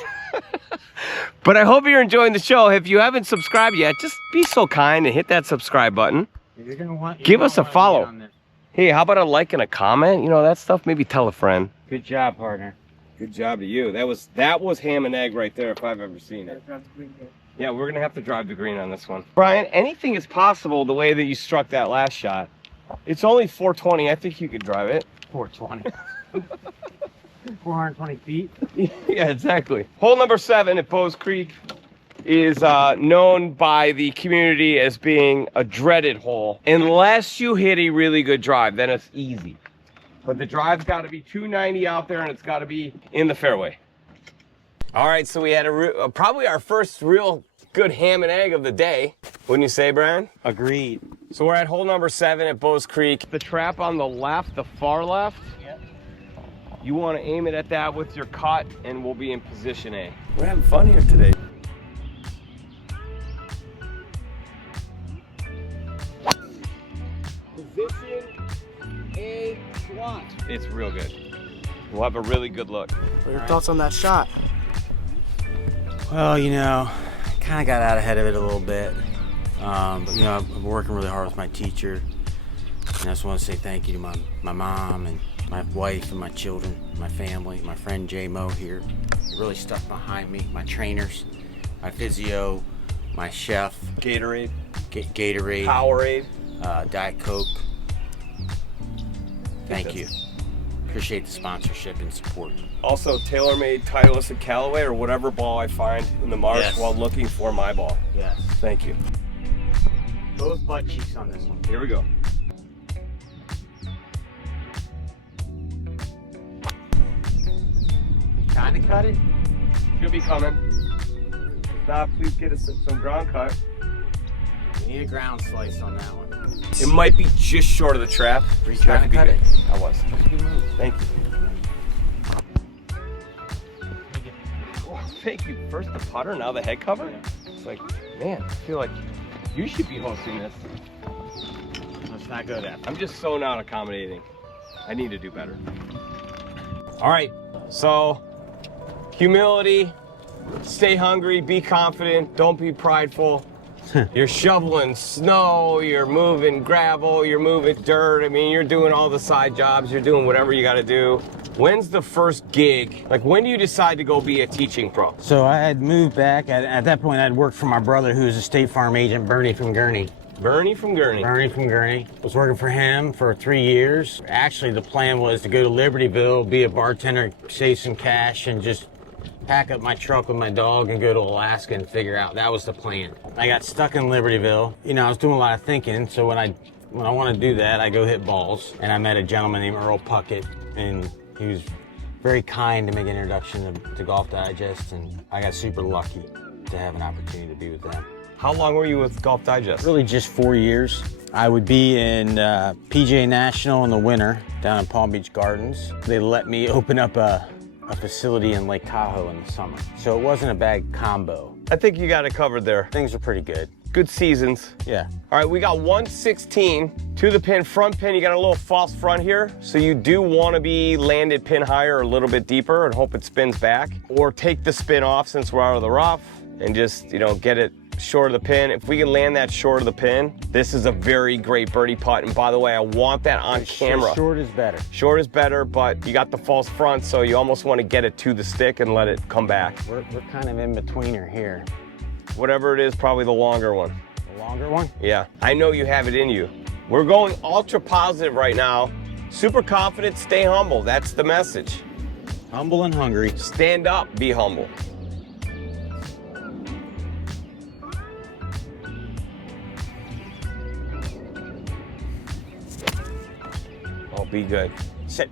But I hope you're enjoying the show. If you haven't subscribed yet, just be so kind and hit that subscribe button. You're gonna want. Give us a follow. Hey, how about a like and a comment? That stuff. Maybe tell a friend. Good job, partner. Good job to you. That was ham and egg right there if I've ever seen it. Yeah, we're gonna have to drive the green on this one. Brian, anything is possible the way that you struck that last shot. It's only 420. I think you could drive it. 420. 420 feet. Yeah, exactly. Hole number 7 at Bowes Creek is known by the community as being a dreaded hole. Unless you hit a really good drive, then it's easy. But the drive's got to be 290 out there, and it's got to be in the fairway. All right, so we had probably our first real good ham and egg of the day. Wouldn't you say, Brian? Agreed. So we're at hole number 7 at Bowes Creek. The trap on the left, the far left. Yep. You want to aim it at that with your cut, and we'll be in position A. We're having fun here today. Position A swat. It's real good. We'll have a really good look. What are your thoughts on that shot? Well, I kind of got out ahead of it a little bit. But, I'm working really hard with my teacher. And I just want to say thank you to my mom and my wife and my children, my family, my friend JMO here. They really stuck behind me. My trainers, my physio, my chef. Gatorade. Gatorade. Powerade. Diet Coke. Thank you. Appreciate the sponsorship and support. Also, TaylorMade Titleist and Callaway, or whatever ball I find in the marsh while looking for my ball. Yes. Thank you. Both butt cheeks on this one. Here we go. Kind of cut it. Should be coming. If not, please get us some ground cut. Need a ground slice on that one. It might be just short of the trap. Were you trying to cut it? I was. That's a good move. Thank you. Oh, thank you. First the putter, now the head cover. It's like, man, I feel like you should be hosting this. Let's not go that. I'm just so not accommodating. I need to do better. All right, so humility, stay hungry, be confident, don't be prideful. You're shoveling snow, you're moving gravel, you're moving dirt. I mean, you're doing all the side jobs, you're doing whatever you gotta do. When's the first gig? Like, when do you decide to go be a teaching pro? So I had moved back. At that point, I'd worked for my brother, who was a State Farm agent, Bernie from Gurney. Bernie from Gurney. Bernie from Gurney. Was working for him for 3 years. Actually, the plan was to go to Libertyville, be a bartender, save some cash, and just pack up my truck with my dog and go to Alaska and figure out. That was the plan. I got stuck in Libertyville. You know, I was doing a lot of thinking, so when I want to do that, I go hit balls. And I met a gentleman named Earl Puckett, and he was very kind to make an introduction to Golf Digest, and I got super lucky to have an opportunity to be with them. How long were you with Golf Digest? Really just 4 years. I would be in PGA National in the winter down in Palm Beach Gardens. They let me open up a facility in Lake Tahoe in the summer. So it wasn't a bad combo. I think you got it covered there. Things were pretty good. Good seasons. Yeah. All right, we got 116 to the pin, front pin. You got a little false front here. So you do want to be landed pin higher, a little bit deeper, and hope it spins back. Or take the spin off since we're out of the rough and just, you know, get it short of the pin. If we can land that short of the pin, this is a very great birdie putt. And by the way, I want that on camera. Short is better. Short is better, but you got the false front, so you almost want to get it to the stick and let it come back. We're kind of in betweener here. Whatever it is, probably the longer one. The longer one? Yeah, I know you have it in you. We're going ultra positive right now. Super confident, stay humble. That's the message. Humble and hungry. Stand up, be humble. Oh, be good. Sit,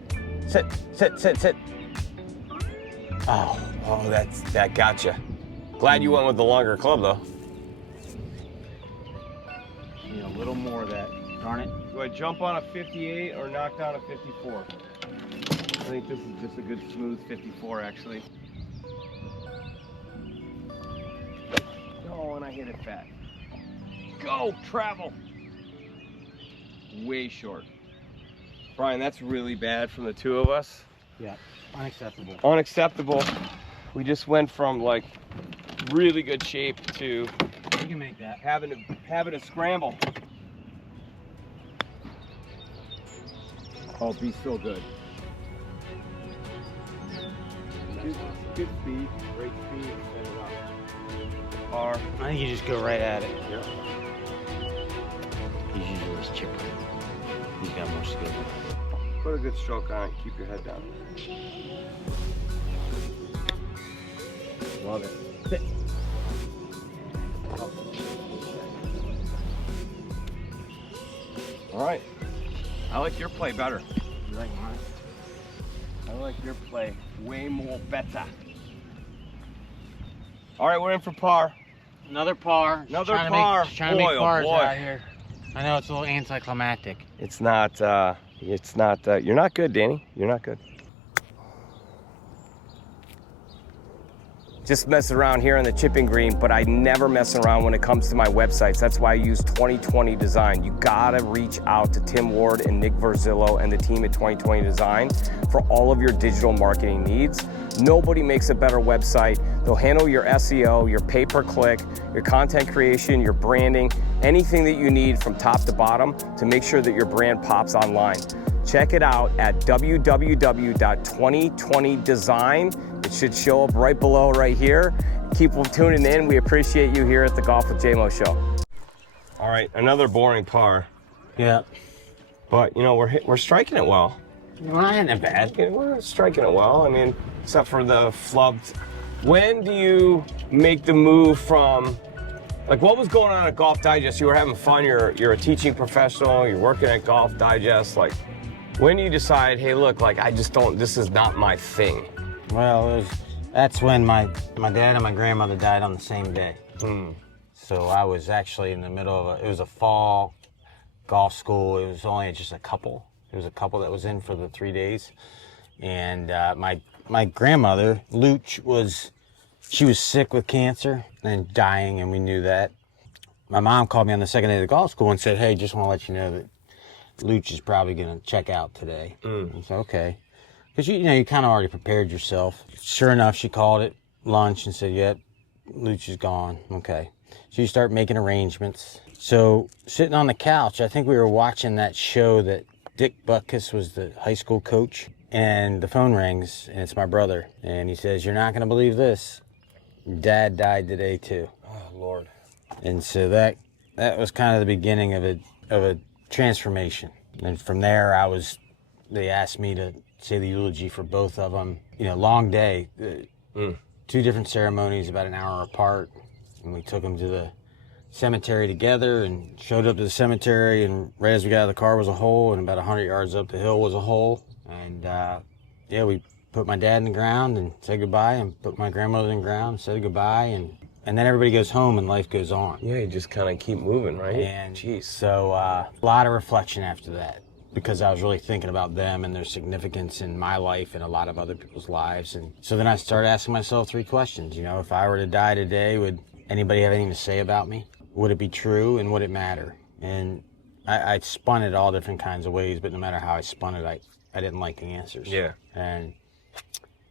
sit, sit, sit, sit. Oh, that gotcha. Glad you went with the longer club though. Need a little more of that. Darn it. Do I jump on a 58 or knock down a 54? I think this is just a good smooth 54 actually. Oh, and I hit it fat. Go, travel. Way short. Brian, that's really bad from the two of us. Yeah, unacceptable. Unacceptable. We just went from like really good shape to You can make that. having a scramble. Oh, be so good. Good speed, great speed, set it up. Par. I think you just go right at it. Yeah. He's usually just chipper. He's got more skill. Put a good stroke on it, keep your head down. Love it. Sit. All right. I like your play better. You like mine? I like your play way more better. All right, we're in for par. Another par. Another Trying to par. Make, trying to Boy, make oh pars boy. out here. I know it's a little anticlimactic. It's not, you're not good, Danny. You're not good. Just mess around here on the chipping green, but I never mess around when it comes to my websites. That's why I use 2020 Design. You gotta reach out to Tim Ward and Nick Verzillo and the team at 2020 Design for all of your digital marketing needs. Nobody makes a better website. They'll handle your SEO, your pay-per-click, your content creation, your branding, anything that you need from top to bottom to make sure that your brand pops online. Check it out at www.2020design. It should show up right below right here. Keep tuning in. We appreciate you here at the Golf with JMO Show. All right, another boring par. Yeah. But, you know, we're striking it well. Well, ain't that bad. Yeah, we're striking it well. I mean, except for the flubbed. When do you make the move from, like, what was going on at Golf Digest? You were having fun. You're a teaching professional. You're working at Golf Digest. Like, when do you decide, hey, look, like, this is not my thing? Well, that's when my dad and my grandmother died on the same day. So I was actually in the middle of it was a fall golf school. It was only just a couple. There was a couple that was in for the 3 days. And my grandmother, Luch, she was sick with cancer and dying, and we knew that. My mom called me on the second day of the golf school and said, hey, just want to let you know that Luch is probably going to check out today. I said, okay. Because, you kind of already prepared yourself. Sure enough, she called at lunch and said, yep, Luch is gone. Okay. So you start making arrangements. So sitting on the couch, I think we were watching that show that Dick Butkus was the high school coach. And the phone rings, and it's my brother. And he says, you're not going to believe this. Dad died today, too. Oh, Lord. And so that was kind of the beginning of a transformation. And from there, they asked me to say the eulogy for both of them. Long day, 2 different ceremonies, about an hour apart. And we took them to the cemetery together and showed up to the cemetery. And right as we got out of the car was a hole, and about 100 yards up the hill was a hole. And we put my dad in the ground and said goodbye, and put my grandmother in the ground and said goodbye. And then everybody goes home and life goes on. Yeah, you just kind of keep moving, right? And so a lot of reflection after that, because I was really thinking about them and their significance in my life and a lot of other people's lives. And so then I started asking myself 3 questions. If I were to die today, would anybody have anything to say about me? Would it be true, and would it matter? And I spun it all different kinds of ways, but no matter how I spun it, I didn't like the answers. Yeah. And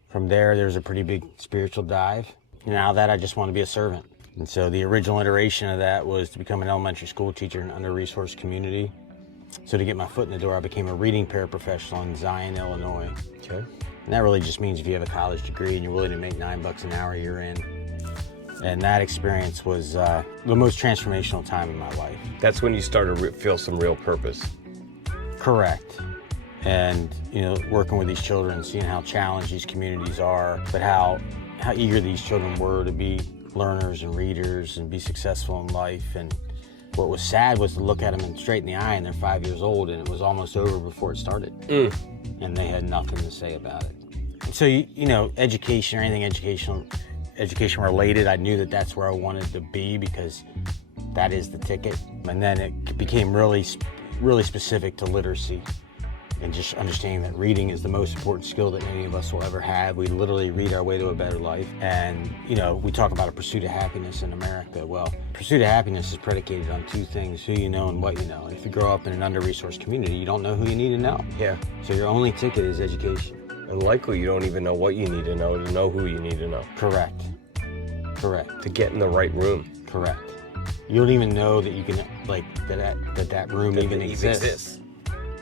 from there was a pretty big spiritual dive. Now that I just want to be a servant. And so the original iteration of that was to become an elementary school teacher in an under-resourced community. So to get my foot in the door, I became a reading paraprofessional in Zion, Illinois. Okay. And that really just means if you have a college degree and you're willing to make $9 an hour, you're in. And that experience was the most transformational time in my life. That's when you started to feel some real purpose. Correct. And, working with these children, seeing how challenged these communities are, but how eager these children were to be learners and readers and be successful in life. And what was sad was to look at them straight in the eye, and they're 5 years old, and it was almost over before it started. And they had nothing to say about it. And so, education or anything education related, I knew that that's where I wanted to be, because that is the ticket. And then it became really, really specific to literacy. And just understanding that reading is the most important skill that any of us will ever have. We literally read our way to a better life. And, we talk about a pursuit of happiness in America. Well, pursuit of happiness is predicated on 2 things, who you know and what you know. If you grow up in an under-resourced community, you don't know who you need to know. Yeah. So your only ticket is education. And likely you don't even know what you need to know who you need to know. Correct. To get in the right room. Correct. You don't even know that you can, that room even exists.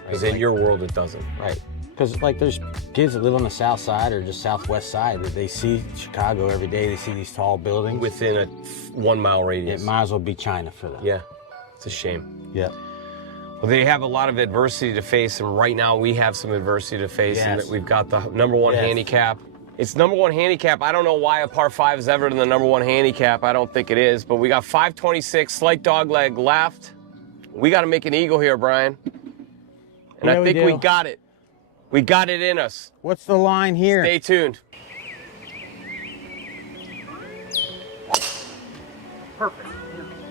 Because in your world, it doesn't. Right. Because, there's kids that live on the south side or just southwest side that they see Chicago every day. They see these tall buildings. Within a 1 mile radius. It might as well be China for them. Yeah. It's a shame. Yeah. Well, they have a lot of adversity to face, and right now we have some adversity to face. Yes. And that we've got the number 1 handicap. It's number 1 handicap. I don't know why a par 5 is ever in the number 1 handicap. I don't think it is. But we got 526, slight dog leg left. We got to make an eagle here, Brian. And yeah, I think we got it. We got it in us. What's the line here? Stay tuned. Perfect.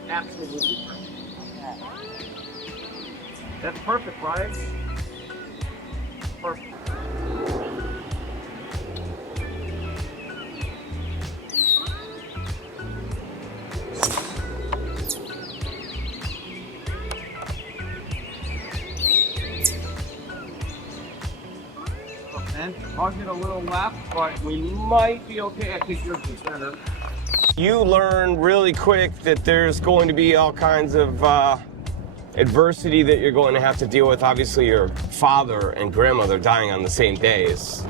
Absolutely perfect. That's perfect, Brian. Perfect. Hug it a little left, but we might be okay. I think yours is better. You learn really quick that there's going to be all kinds of adversity that you're going to have to deal with. Obviously, your father and grandmother dying on the same days.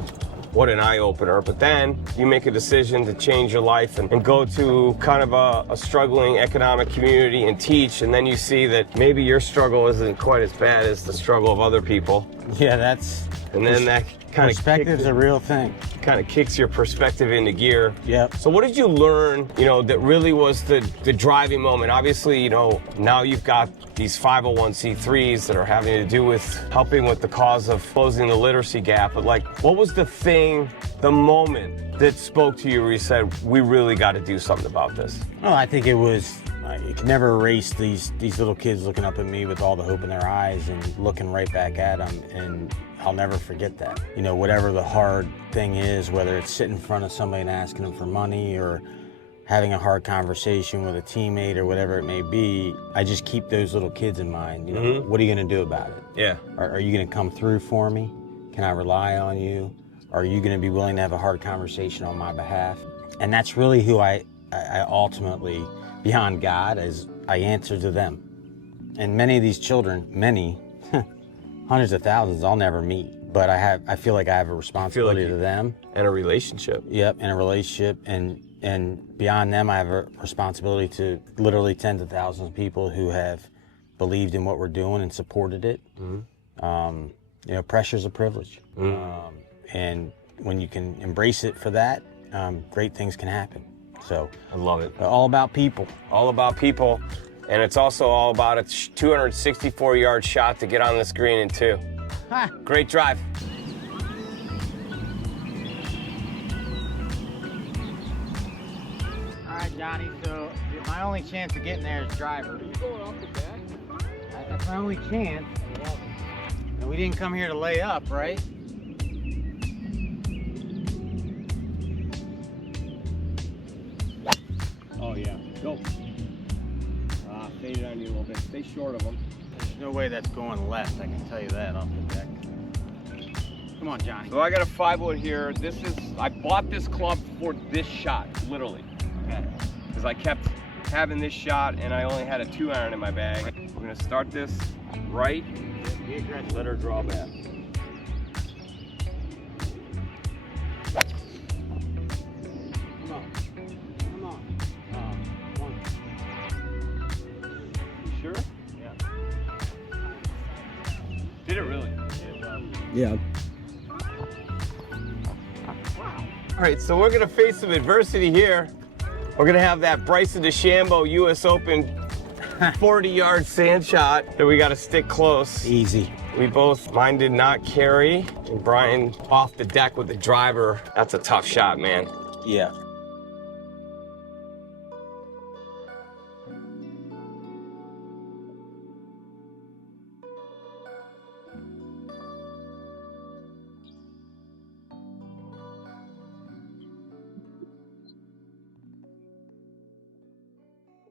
What an eye-opener. But then you make a decision to change your life and go to kind of a struggling economic community and teach, and then you see that maybe your struggle isn't quite as bad as the struggle of other people. Yeah, that's... And then that kind of perspective's a real thing. Kind of kicks your perspective into gear. Yep. So what did you learn, that really was the driving moment? Obviously, now you've got these 501c3s that are having to do with helping with the cause of closing the literacy gap. But what was the moment that spoke to you where you said, we really got to do something about this? Well, I think it was You can never erase these little kids looking up at me with all the hope in their eyes and looking right back at them, and I'll never forget that. You know, whatever the hard thing is, whether it's sitting in front of somebody and asking them for money or having a hard conversation with a teammate or whatever it may be, I just keep those little kids in mind. You know, what are you going to do about it? Yeah. Are you going to come through for me? Can I rely on you? Are you going to be willing to have a hard conversation on my behalf? And that's really who I ultimately, beyond God, as I answer to them. And many of these children, hundreds of thousands, I'll never meet, but I feel like I have a responsibility to them. And a relationship. Yep, and a relationship, and beyond them, I have a responsibility to literally tens of thousands of people who have believed in what we're doing and supported it. You know, pressure's a privilege, and when you can embrace it for that, great things can happen. So I love it. All about people. All about people. And it's also all about a 264-yard shot to get on this green in two. Great drive. All right, Johnny, so my only chance of getting there is driver. Are you going off the back? That's my only chance. And we didn't come here to lay up, right? Oh, yeah. Go. Faded on you a little bit. Stay short of them. There's no way that's going left, I can tell you that off the deck. Come on, Johnny. So I got a 5-wood here. I bought this club for this shot, literally. Okay. Because I kept having this shot and I only had a 2-iron in my bag. We're gonna start this right. Be aggressive. Let her draw back. Come on. Come on. One. You sure? Yeah. Did it really? Yeah. All right, so we're gonna face some adversity here. We're gonna have that Bryson DeChambeau US Open 40-yard sand shot that we gotta stick close. Easy. Mine did not carry, and Brian off the deck with the driver. That's a tough shot, man. Yeah.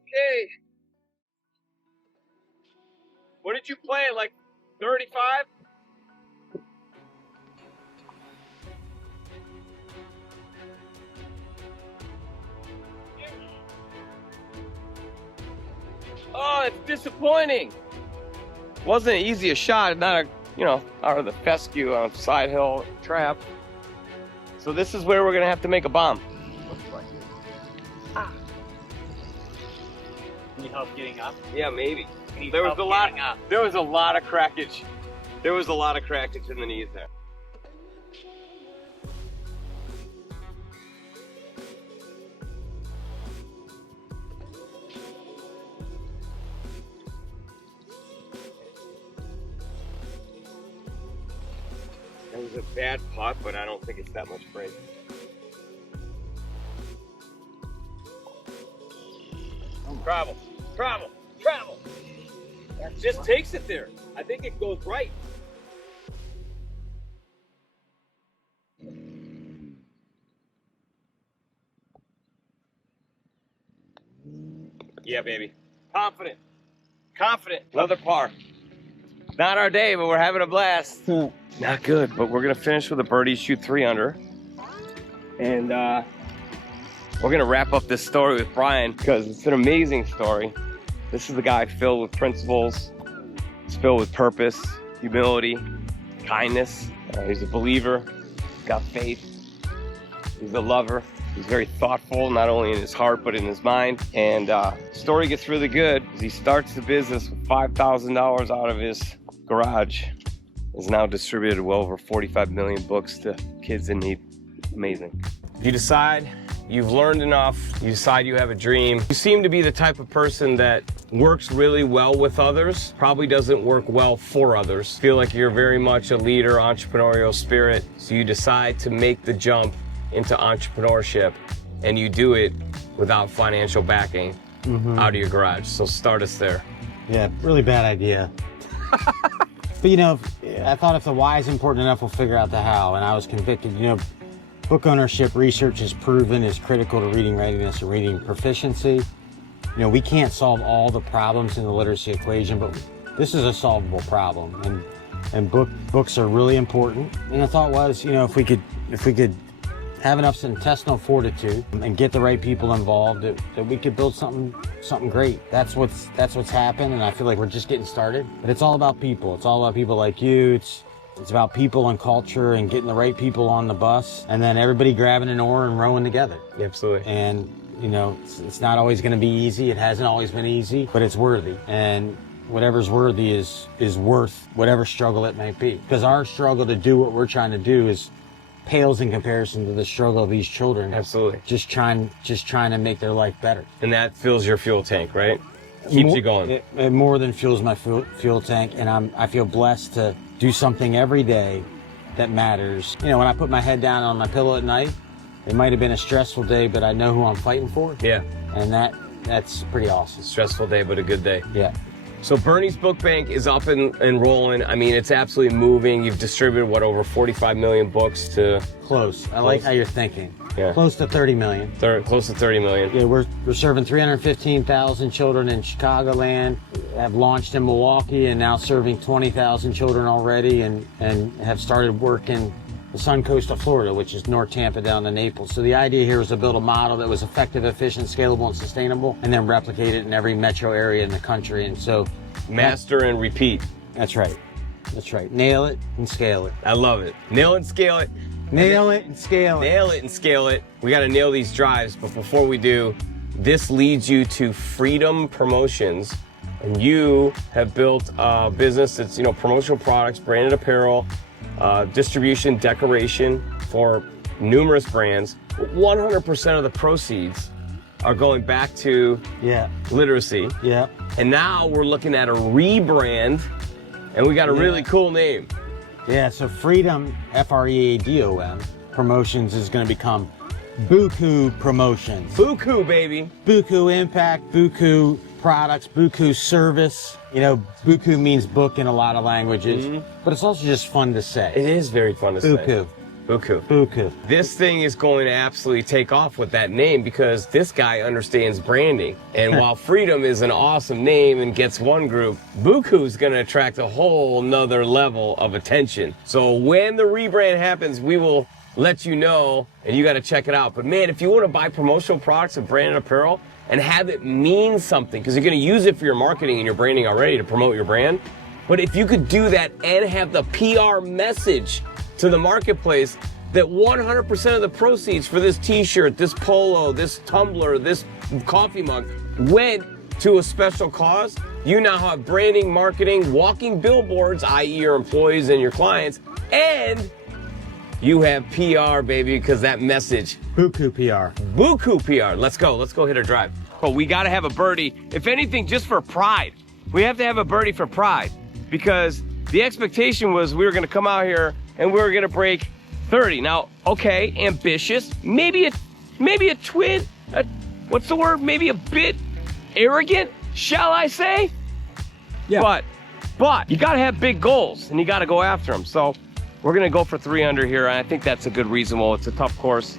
Okay. What did you play, like 35? Oh, it's disappointing. Wasn't an easy a shot, not a, out of the fescue on side hill trap. So this is where we're gonna have to make a bomb. Can you help getting up? Yeah, maybe. There was a lot of crackage. There was a lot of crackage in the knees there. That was a bad putt, but I don't think it's that much break. Travel. Just takes it there. I think it goes right. Yeah, baby. Confident. Another par. Not our day, but we're having a blast. Not good, but we're gonna finish with a birdie, shoot 3 under. And we're gonna wrap up this story with Brian because it's an amazing story. This is the guy filled with principles. He's filled with purpose, humility, kindness. He's a believer. He's got faith. He's a lover. He's very thoughtful, not only in his heart, but in his mind. And the story gets really good as he starts the business with $5,000 out of his garage. Has now distributed well over 45 million books to kids in need. Amazing. If you decide you've learned enough, you decide you have a dream, you seem to be the type of person that works really well with others, probably doesn't work well for others. Feel like you're very much a leader, entrepreneurial spirit, so you decide to make the jump into entrepreneurship and you do it without financial backing. out of your garage. So start us there. Yeah, really bad idea. But you know, I thought if the why is important enough, we'll figure out the how. And I was convicted. You know, book ownership research has proven is critical to reading readiness and reading proficiency. You know, we can't solve all the problems in the literacy equation, but this is a solvable problem. And books are really important. And the thought was, you know, if we could have enough intestinal fortitude and get the right people involved, that we could build something great. That's what's happened, and I feel like we're just getting started. But it's all about people. It's all about people like you. It's about people and culture and getting the right people on the bus, and then everybody grabbing an oar and rowing together. Absolutely. And you know, it's not always going to be easy. It hasn't always been easy, but it's worthy. And whatever's worthy is worth whatever struggle it might be. Because our struggle to do what we're trying to do pales in comparison to the struggle of these children. Absolutely. Just trying to make their life better. And that fills your fuel tank, right? Keeps you going. It more than fuels my fuel tank, and I feel blessed to do something every day that matters. You know, when I put my head down on my pillow at night, it might have been a stressful day, but I know who I'm fighting for. Yeah. And that's pretty awesome. Stressful day, but a good day. Yeah. So Bernie's Book Bank is up and rolling. I mean, it's absolutely moving. You've distributed, what, over 45 million books to... Close. I like how you're thinking. Yeah. Close to 30 million. Close to 30 million. Yeah, we're serving 315,000 children in Chicagoland, have launched in Milwaukee, and now serving 20,000 children already, and have started work in the Sun Coast of Florida, which is North Tampa down to Naples. So the idea here was to build a model that was effective, efficient, scalable, and sustainable, and then replicate it in every metro area in the country. And so... Master and repeat. That's right. That's right. Nail it and scale it. I love it. Nail it and scale it. Nail it and scale it. Nail it and scale it. We got to nail these drives, but before we do, this leads you to Freedom Promotions. And you have built a business that's, you know, promotional products, branded apparel, distribution, decoration for numerous brands. 100% of the proceeds are going back to literacy. Yeah. And now we're looking at a rebrand, and we got a really cool name. Yeah, so Freedom, F-R-E-A-D-O-M, Promotions is going to become Buku Promotions. Buku, baby. Buku Impact, Buku Products, Buku Service. You know, Buku means book in a lot of languages, but it's also just fun to say. It is very fun to say. Buku. Buku. Buku. This thing is going to absolutely take off with that name because this guy understands branding. And while Freedom is an awesome name and gets one group, Buku is going to attract a whole nother level of attention. So when the rebrand happens, we will let you know, and you got to check it out. But man, if you want to buy promotional products and branded apparel and have it mean something, because you're going to use it for your marketing and your branding already to promote your brand. But if you could do that and have the PR message to the marketplace that 100% of the proceeds for this t-shirt, this polo, this tumbler, this coffee mug went to a special cause, you now have branding, marketing, walking billboards, i.e. your employees and your clients, and you have PR, baby, because that message. Buku PR. Buku PR. Let's go hit a drive. Well, we got to have a birdie, if anything, just for pride. We have to have a birdie for pride because the expectation was we were going to come out here and we were gonna break 30. Now, okay, ambitious, maybe a twin, what's the word? Maybe a bit arrogant, shall I say? Yeah. But you gotta have big goals and you gotta go after them. So we're gonna go for 3 under here, and I think that's a good reason. Well, it's a tough course,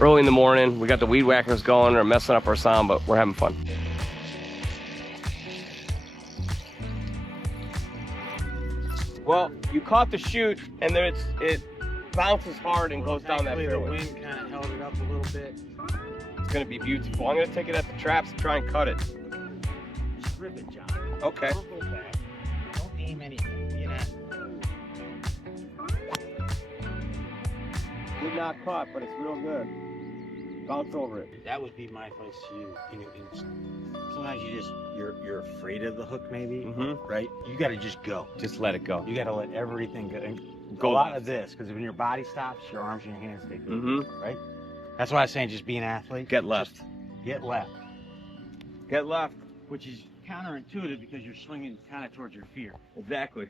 early in the morning. We got the weed whackers going, they're messing up our sound, but we're having fun. Well, you caught the shoot, and then it bounces hard and goes down that fairway. The wind kind of held it up a little bit. It's going to be beautiful. I'm going to take it at the traps and try and cut it. Strip it, John. Okay. Don't go back. Don't aim anything, you know. Did not cut, but it's real good. Bounce over it. That would be my advice to you. You know, sometimes you're afraid of the hook, maybe, right? You got to just go. Just let it go. You got to let everything go. And Go a lot of this, because when your body stops, your arms and your hands stay good, right? That's why I was saying just be an athlete. Get left. Just get left. Get left. Which is counterintuitive because you're swinging kind of towards your fear. Exactly.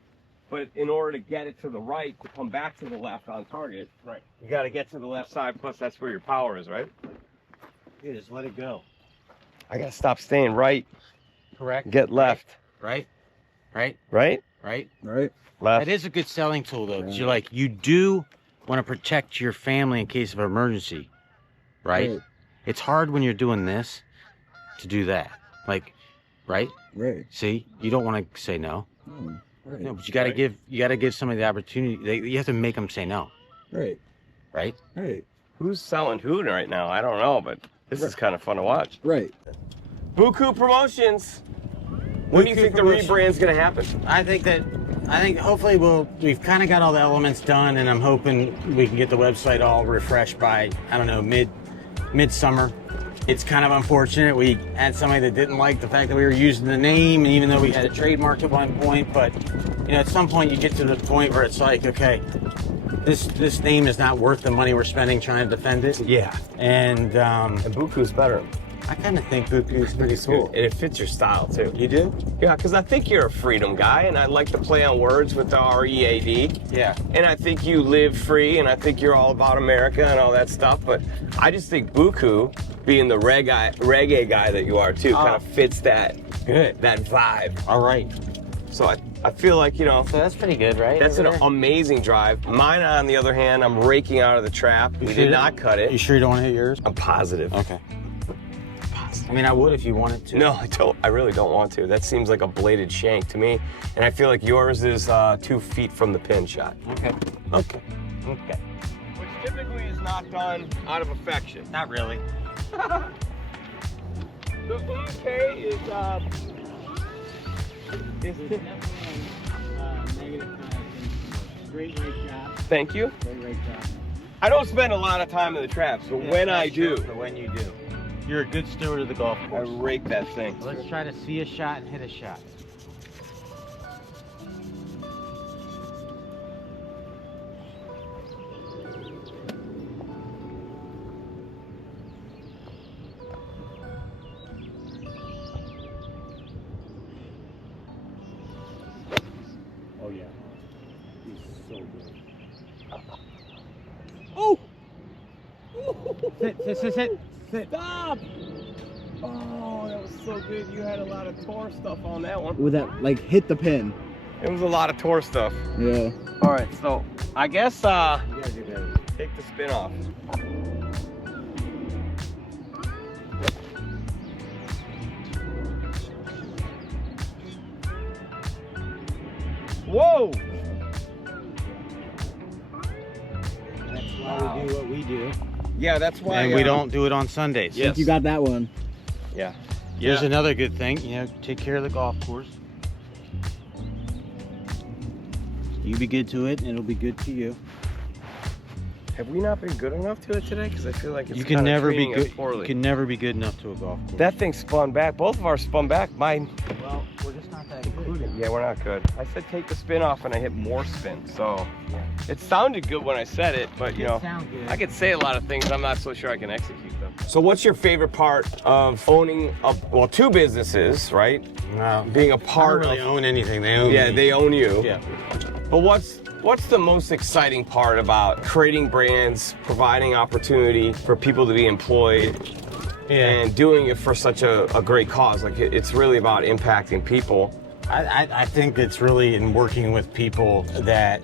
But in order to get it to the right, to come back to the left on target, Right. you got to get to the left side, plus that's where your power is, right? Yeah, just let it go. I gotta stop staying right. Correct. Get left. Right. Right? Right. Left. That is a good selling tool, though. 'Cause you're like, you do want to protect your family in case of emergency, right? It's hard when you're doing this to do that. Like, right? Right. See, you don't want to say no. Right. No, but you got to give somebody the opportunity. You have to make them say no, Right. right? Right. Who's selling who right now? I don't know, but this is kind of fun to watch. Right. Buku Promotions. When do you think the rebrand's gonna happen? I think hopefully we've kind of got all the elements done, and I'm hoping we can get the website all refreshed by, I don't know, midsummer. It's kind of unfortunate. We had somebody that didn't like the fact that we were using the name, even though we had a trademark at one point. But you know, at some point you get to the point where it's like, okay, this name is not worth the money we're spending trying to defend it. Yeah. And Buku's better. I kind of think Buku's pretty cool. And it fits your style too. You do? Yeah, because I think you're a freedom guy, and I like to play on words with the READ. Yeah. And I think you live free, and I think you're all about America and all that stuff. But I just think Buku, being the reggae guy that you are too, kind of fits that vibe. All right. So I feel like, you know, So that's pretty good, right? that's an amazing drive. Mine, on the other hand, I'm raking out of the trap. We did not cut You it. sure you don't want to hit yours? I'm positive. Okay. I mean, I would if you wanted to. No, I don't. I really don't want to. That seems like a bladed shank to me. And I feel like yours is 2 feet from the pin shot. Okay. Okay. Which typically is not done out of affection. Not really. The bouquet is Great job. thank you. Great job. I don't spend a lot of time in the traps, but when I do, But when you do, you're a good steward of the golf I course. rake that thing. Let's try to see a shot and hit a shot. Oh yeah. He's so good. Oh! Sit. Stop! Oh, that was so good. You had a lot of tour stuff on that one. With that, like, hit the pin. It was a lot of tour stuff. Yeah. All right, so I guess You gotta do better. take the spin off. Whoa! That's why we do what we do. Yeah, that's why. And we don't do it on Sundays. Yes. You got that one. Yeah. Here's another good thing, you know, take care of the golf course. You be good to it, and it'll be good to you. Have we not been good enough to it today? Because I feel like it's You can kinda never be treating us good. poorly. You can never be good enough to a golf course. That thing spun back. Both of ours spun back. Mine. Well, we're just not that good. Yeah, we're not good. I said take the spin off, and I hit more spin. So it sounded good when I said it, but you know, Sound good. I could say a lot of things. I'm not so sure I can execute them. So what's your favorite part of owning two businesses, right? No, Being a I don't part really of. own anything. They own Yeah, me. they own you. Yeah. But what's the most exciting part about creating brands, providing opportunity for people to be employed, and doing it for such a great cause? Like it's really about impacting people. I think it's really in working with people that,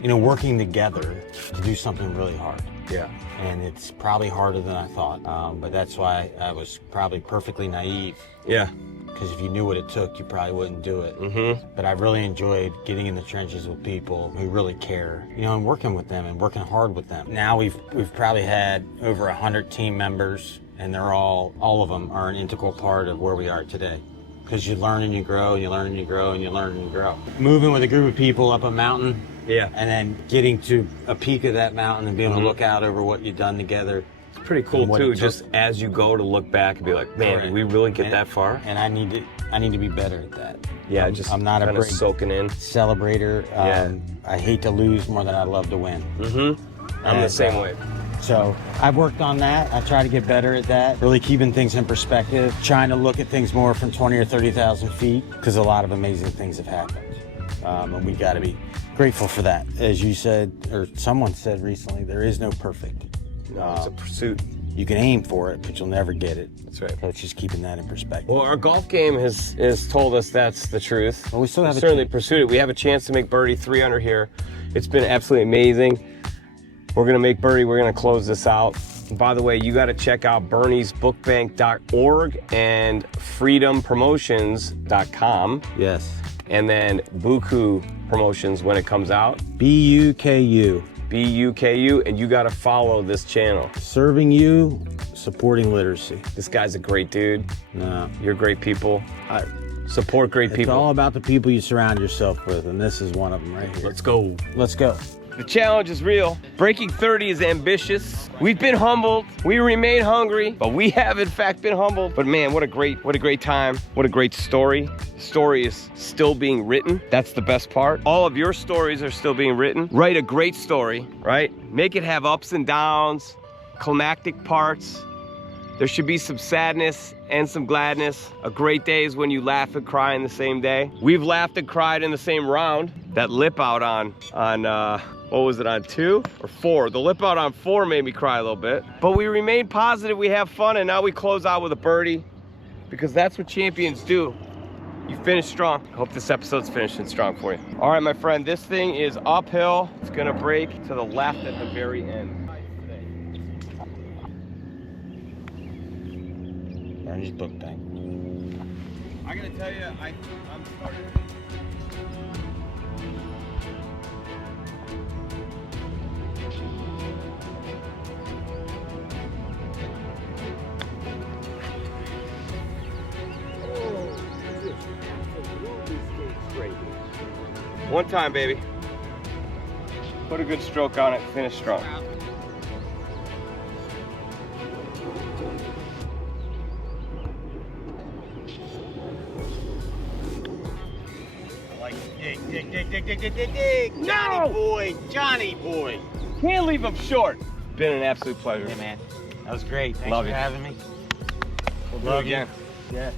you know, working together to do something really hard. Yeah. And it's probably harder than I thought. But that's why I was probably perfectly naive. Yeah. Because if you knew what it took, you probably wouldn't do it. Mm-hmm. But I really enjoyed getting in the trenches with people who really care, you know, and working with them and working hard with them. Now we've probably had over 100 team members, and they're all of them are an integral part of where we are today. Because you learn and you grow, and you learn and you grow, and you learn and you grow. Moving with a group of people up a mountain, Yeah. and then getting to a peak of that mountain and being able to look out over what you've done together. It's pretty cool And what too, it took. just as you go to look back and be like, man, Right. did we really get And- that far? And I need to be better at that. Yeah, I'm not a kind of big soaking in. celebrator. Yeah. I hate to lose more than I love to win. Mm-hmm. I'm the And, same way. So I've worked on that. I try to get better at that. Really keeping things in perspective, trying to look at things more from 20 or 30,000 feet, because a lot of amazing things have happened. And we got to be grateful for that. As you said, or someone said recently, there is no perfect. No, it's a pursuit. You can aim for it, but you'll never get it. That's right. So it's just keeping that in perspective. Well, our golf game has told us that's the truth. Well, we still have a certainly pursued it. We have a chance to make birdie 3 under here. It's been absolutely amazing. We're gonna make birdie. We're gonna close this out. And by the way, you got to check out berniesbookbank.org and freedompromotions.com. Yes. And then Buku Promotions when it comes out. BUKU. BUKU, and you got to follow this channel. Serving you, supporting literacy. This guy's a great dude. No. You're great people. Support great It's people. all about the people you surround yourself with, and this is one of them right here. Let's go. Let's go. The challenge is real. Breaking 30 is ambitious. We've been humbled. We remain hungry, but we have in fact been humbled. But man, what a great time. What a great story. The story is still being written. That's the best part. All of your stories are still being written. Write a great story, right? Make it have ups and downs, climactic parts. There should be some sadness and some gladness. A great day is when you laugh and cry in the same day. We've laughed and cried in the same round. That lip out on what was it, on 2 or 4? The lip out on 4 made me cry a little bit. But we remain positive, we have fun, and now we close out with a birdie because that's what champions do. You finish strong. Hope this episode's finishing strong for you. All right, my friend, this thing is uphill. It's gonna break to the left at the very end. Bernie's Book Bank. I gotta tell you, I'm starting. One time, baby. Put a good stroke on it, finish strong. Dig. Johnny boy. Can't leave him short. Been an absolute pleasure. Hey man, that was great. Thanks Love for you. having me. We'll do it again. Yeah.